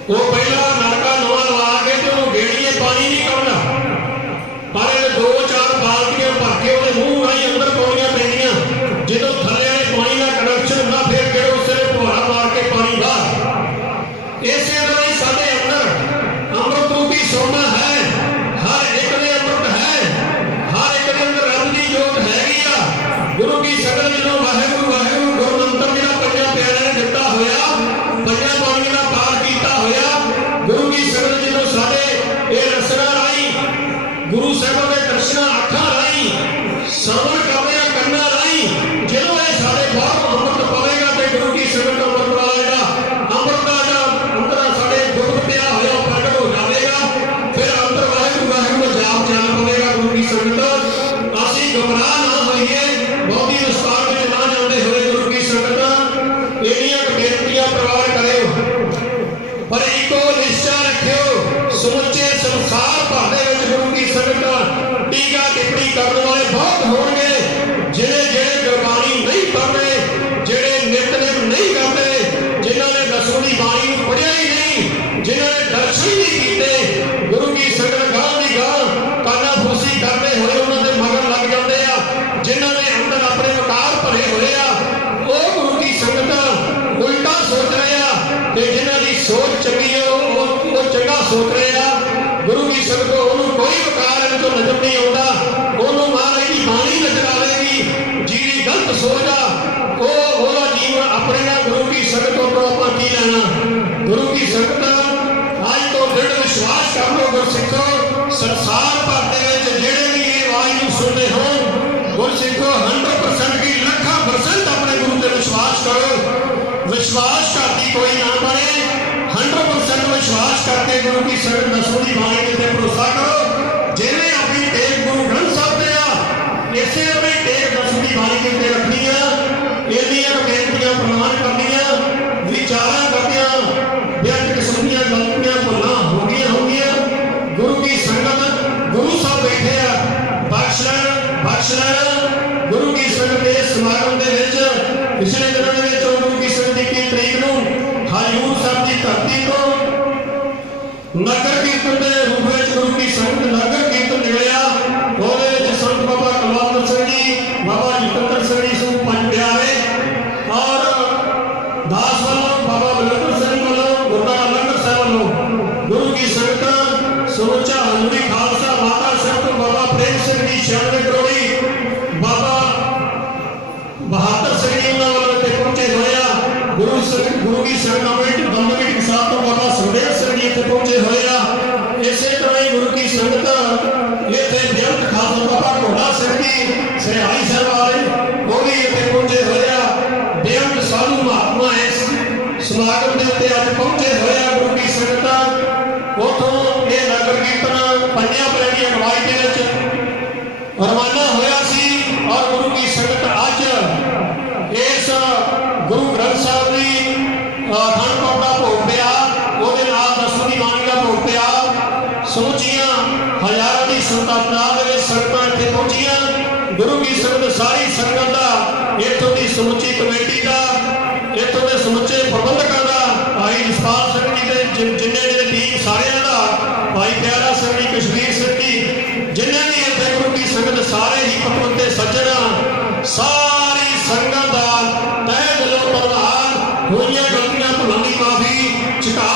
ਉਹ ਪਹਿਲਾਂ ਨਲਕਾ ਨਵਾਂ ਲਵਾ ਕੇ ਤੇ ਉਹਨੂੰ ਗੇੜੀਏ ਪਾਣੀ ਨਹੀਂ ਕੱਢਣਾ, ਪਰ ਇਹ 2-4 ਬਾਲਟੀਆਂ ਭਰ ਕੇ ਉਹਦੇ ਮੂੰਹ ਰਾਹੀਂ ਅੰਦਰ ਪਾਉਣੀਆਂ ਪੈਂਦੀਆਂ। ਜਦੋਂ ਥੱਲੇ ਵਾਲੇ ਪਾਣੀ ਦਾ ਕਨੈਕਸ਼ਨ ਹੁੰਦਾ, ਫਿਰ ਕਿਹੜੇ ਉਸੇ ਵੇਲੇ ਫੁਹਾਰਾ ਮਾਰ ਕੇ ਪਾਣੀ ਬਾਹਰ। ਇਸੇ ਤਰ੍ਹਾਂ ਹੀ ਸਾਡੇ ਅੰਦਰ ਅੰਮ੍ਰਿਤ ਰੂਪੀ ਸੋਨਾ ਹੈ, ਹਰ ਇੱਕ ਦੇ ਅੰਮ੍ਰਿਤ ਹੈ, ਹਰ ਇੱਕ ਦੇ ਅੰਦਰ ਰੱਬ ਦੀ ਜੋਤ ਹੈਗੀ ਆ। ਗੁਰੂ ਕੀ ਸੰਗਤ ਜਦੋਂ ਵਾਹਿਗੁਰੂ ਵਾਹਿਗੁਰੂ ਗੁਰ ਮੰਤਰ ਜਿਹੜਾ ਪੰਜਾਂ ਪਿਆਰਿਆਂ ਨੇ ਦਿੱਤਾ ਹੋਇਆ, ਪੰਜਾਂ ਬਾਣੀਆਂ ਦਾ ਪਾਠ ਕੀਤਾ ਹੋਇਆ, ਗੁਰੂ ਕੀ ਸੰਗਤ ਜਦੋਂ ਸਾਡੇ ਇਹ ਰਸਨਾ ਰਾਹੀਂ ਗੁਰੂ ਸਾਹਿਬਾਂ ਦੇ ਦਰਸ਼ਨਾਂ ਅੱਖਾਂ ਰਾਹੀਂ ਸਰਵਣ ਕਰਦੇ ਆ, ਕੰਨਾਂ ਰਾਹੀਂ ਜਦੋਂ ਇਹ ਸਾਡੇ ਬਾਹਰ ਅੰਮ੍ਰਿਤ ਪਵੇਗਾ ਤੇ ਗੁਰੂ ਕੀ ਸੰਗਤ ਅੰਮ੍ਰਿਤ ਵਾਲਾ ਜਿਹੜਾ ਅੰਮ੍ਰਿਤ ਦਾ ਅੰਦਰ ਸਾਡੇ ਗੁਰ ਪਿਆ ਹੋਇਆ ਪ੍ਰਗਟ ਹੋ ਜਾਵੇਗਾ। ਫਿਰ ਅੰਦਰ ਵਾਹਿਗੁਰੂ ਵਾਹਿਗੁਰੂ ਜਾਪ ਚੱਲ ਪਵੇਗਾ। ਗੁਰੂ ਕੀ ਸੰਗਤ ਅਸੀਂ ਗੁੰਮਰਾਹ ਨਾ ਹੋਈਏ, ਬਹੁਤੀ ਰਸਤਾਰ ਵਿੱਚ ਨਾ ਜਾਂਦੇ ਹੋਏ ਗੁਰੂ ਕੀ ਸੰਗਤ ਇਹਨੀਆਂ ਬੇਨਤੀਆਂ ਪ੍ਰਵਾਨ ਕਰਿਓ, ਪਰ ਇੱਕੋ ਨਿਸ਼ਚਾ ਰੱਖਿਓ, ਸਮੁੱਚੇ ਸੰਸਾਰ ਭਰ ਦੇ ਵਿੱਚ ਗੁਰੂ ਕੀ ਸੰਗਤ ਟੀਕਾ ਟਿੱਪਣੀ ਕਰਨ ਵਾਲੇ ਬਹੁਤ ਹੋਣਗੇ, ਜਿਹੜੇ ਗੁਰਬਾਣੀ ਨਹੀਂ ਪੜ੍ਹਦੇ, ਜਿਹੜੇ ਨਿਤਨੇਮ ਨਹੀਂ ਕਰਦੇ, ਜਿਨ੍ਹਾਂ ਨੇ ਦਸਵੀਂ ਦੀ ਬਾਣੀ ਨੂੰ ਪੜ੍ਹਿਆ ਹੀ ਨਹੀਂ, ਜਿਨ੍ਹਾਂ ਨੇ ਦਰਸ਼ਨ ਨਹੀਂ ਕੀਤੇ। ਗੁਰੂ ਕੀ ਸੰਗਤ ਗਾਂ ਦੀ ਗਾਂ ਕਾਨਾਫੂਸੀ ਕਰਦੇ ਹੋਏ ਉਹਨਾਂ ਦੇ ਮਗਰ ਲੱਗ ਜਾਂਦੇ ਆ, ਜਿਨ੍ਹਾਂ ਦੇ ਅੰਦਰ ਆਪਣੇ ਵਿਕਾਰ ਭਰੇ ਹੋਏ ਆ, ਉਹ ਗੁਰੂ ਕੀ ਸੰਗਤ ਉਲਟਾ ਸੋਚ ਰਹੇ ਆ, ਤੇ ਜਿਨ੍ਹਾਂ ਦੀ ਸੋਚ ਚੰਗੀ ਹੈ ਉਹ ਚੰਗਾ ਸੋਚ ਰਹੇ ਆ। ਗੁਰੂ ਕੀ ਸੰਗਤ ਉਹਨੂੰ ਕੋਈ ਵਿਕਾਰ ਇਹਨਾਂ ਤੋਂ ਨਜ਼ਰ ਨਹੀਂ ਆਉਂਦਾ, ਉਹਨੂੰ ਮਹਾਰਾਜ ਦੀ ਬਾਣੀ ਨਜ਼ਰ ਆਵੇਗੀ। ਜਿਹਦੀ ਗਲਤ ਸੋਚ ਆ ਉਹਦਾ ਜੀਵਨ ਆਪਣੇ ਨਾਲ ਗੁਰੂ ਕੀ ਸੰਗਤ ਤੋਂ ਆਪਾਂ ਕੀ ਲੈਣਾ। ਗੁਰੂ ਕੀ ਸੰਗਤ ਅੱਜ ਤੋਂ ਦ੍ਰਿੜ ਵਿਸ਼ਵਾਸ ਕਰ ਲਓ ਗੁਰਸਿੱਖੋ, ਸੰਸਾਰ ਭਰ ਦੇ ਵਿੱਚ ਜਿਹੜੇ ਵੀ ਇਹ ਆਵਾਜ਼ ਨੂੰ ਸੁਣਦੇ ਹੋਣ, ਗੁਰਸਿੱਖੋ 100% ਕੀ ਲੱਖਾਂ % ਆਪਣੇ ਗੁਰੂ ਤੇ ਵਿਸ਼ਵਾਸ ਕਰੋ। ਵਿਸ਼ਵਾਸ ਘਾਟੀ ਕੋਈ ਨਾ ਬਣੇ, 100% ਵਿਸ਼ਵਾਸ ਕਰਕੇ ਗੁਰੂ ਕੀ ਸੰਗਤ ਦਸਵੀਂ ਦੀ ਬਾਣੀ ਤੇ ਭਰੋਸਾ ਕਰੋ। ਜਿਵੇਂ ਆਪਣੀ ਟੇਕ ਗੁਰੂ ਗ੍ਰੰਥ ਸਾਹਿਬ ਤੇ ਆ, ਇਸੇ ਆਪਣੀ ਟੇਕ ਦਸਵੀਂ ਦੀ ਬਾਣੀ ਤੇ ਰੱਖਣੀ ਆ। ਇਹਦੀਆਂ ਬੇਨਤੀਆਂ ਪ੍ਰਵਾਨ ਕਰਨੀਆਂ, ਵਿਚਾਰਾਂ ਕਰਨੀਆਂ, ਬੇਅੰਤ ਕਿਸਮ ਦੀਆਂ ਗਲਤੀਆਂ ਭੁੱਲਾਂ ਹੋ ਗਈਆਂ ਨਗਰ ਕੀਰਤਨ ਦੇ ਰੂਪ ਵਿੱਚ ਗੁਰੂ ਕੀ ਸੰਗਤ ਨਗਰ ਕੀਰਤਨ ਨਿਕਲਿਆ। ਉਹਦੇ ਵਿੱਚ ਸੰਤ ਬਾਬਾ ਕੁਲਵੰਤ ਸਿੰਘ ਜੀ, ਬਾਬਾ ਜਤਿੰਦਰ ਸਿੰਘ ਜੀ ਸੂ ਪੰਜ ਪਿਆਰੇ ਔਰ ਦਾਸ ਵੱਲੋਂ ਬਾਬਾ ਬਲਵੰਤ ਸਿੰਘ ਵੱਲੋਂ ਗੁਰਦੁਆਰਾ ਲੰਗਰ ਸਾਹਿਬ ਵੱਲੋਂ ਗੁਰੂ ਕੀ ਸੰਗਤ ਸਮੁੱਚਾ ਹਜ਼ੂਰੀ ਖਾਲਸਾ ਮਾਤਾ ਸੰਤ ਬਾਬਾ ਪ੍ਰੇਮ ਸਿੰਘ ਜੀ 96 ਕਰੋੜੀ ਬਾਬਾ ਬਹਾਦਰ ਸਿੰਘ ਜੀ ਉਹਨਾਂ ਵੱਲੋਂ ਇੱਥੇ ਪਹੁੰਚੇ ਹੋਏ ਆ। ਗੁਰੂ ਕੀ ਸੰਗਤ ਕਮੇਟੀ ਦਮਦਮੀ ਸਾਹਿਬ ਤੋਂ ਬਾਬਾ ਸੁਖਦੇਵ ਸਿੰਘ ਜੀ ਇੱਥੇ ਪਹੁੰਚੇ ਹੋਏ ਆ। ਇਸੇ ਤਰ੍ਹਾਂ ਹੀ ਗੁਰੂ ਕੀ ਸੰਗਤ ਇੱਥੇ ਬੇਅੰਤ ਖਾਲਸਾ ਬਾਬਾ ਢੋਲਾ ਸਿੰਘ ਜੀ ਸਿਹਾਈ ਸਾਹਿਬ ਵਾਲੇ ਉਹ ਵੀ ਇੱਥੇ ਪਹੁੰਚੇ ਹੋਏ ਆ। ਬੇਅੰਤ ਸਾਧੂ ਮਹਾਤਮਾ ਇਸ ਸਮਾਗਮ ਦੇ ਉੱਤੇ ਅੱਜ ਪਹੁੰਚੇ ਹੋਏ ਆ। ਗੁਰੂ ਕੀ ਸੰਗਤ ਉਥੋਂ ਇਹ ਨਗਰ ਕੀਰਤਨ ਪੰਜਾਂ ਪਿੰਡਾਂ ਦੀ ਅਗਵਾਈ ਦੇ ਵਿੱਚ ਰਵਾਨਾ ਹੋਇਆ ਸੀ ਔਰ ਗੁਰੂ ਕੀ ਸੰਗਤ ਅੱਜ ਇਸ ਗੁਰੂ ਗ੍ਰੰਥ ਸਾਹਿਬ ਦੀ ਅਖੰਡ ਪਾਠ ਦਾ ਭੋਗ ਪਿਆ, ਉਹਦੇ ਨਾਲ ਦਸਵੀਂ ਦੀ ਬਾਣੀ ਦਾ ਭੋਗ ਪਿਆ। ਸਮੁੱਚੀਆਂ ਹਜ਼ਾਰਾਂ ਦੀ ਸੰਗਤਾਂ ਦੇ ਵਿੱਚ ਸੰਗਤਾਂ ਇੱਥੇ ਪਹੁੰਚੀਆਂ। ਗੁਰੂ ਕੀ ਸੰਗਤ ਸਾਰੀ ਸੰਗਤ ਦਾ, ਇੱਥੋਂ ਦੀ ਸਮੁੱਚੀ ਕਮੇਟੀ ਦਾ, ਇੱਥੋਂ ਦੇ ਸਮੁੱਚੇ ਪ੍ਰਬੰਧਕਾਂ ਦਾ, ਭਾਈ ਜਸਪਾਲ ਸਿੰਘ ਜੀ ਦੇ ਜਿੰਨੇ ਦੇ ਟੀਮ ਸਾਰਿਆਂ ਦਾ, ਭਾਈ ਪਿਆਰਾ ਸਿੰਘ ਜੀ, ਕਸ਼ਮੀਰ ਸਿੰਘ ਜੀ, ਜਿੰਨੇ ਵੀ ਇੱਥੇ ਗੁਰੂ ਕੀ ਸੰਗਤ ਸਾਰੇ ਹੀ ਪਤਵੰਤੇ ਸੱਜਣ, ਸਾਰੀ ਸੰਗਤ ਦਾ ਤਹਿ ਦਿਲੋਂ ਧੰਨਵਾਦ। ਹੋਈਆਂ ਗਲਤੀਆਂ ਭੁੱਲਾਂ ਦੀ ਮਾਫੀ, ਝੁਕਾ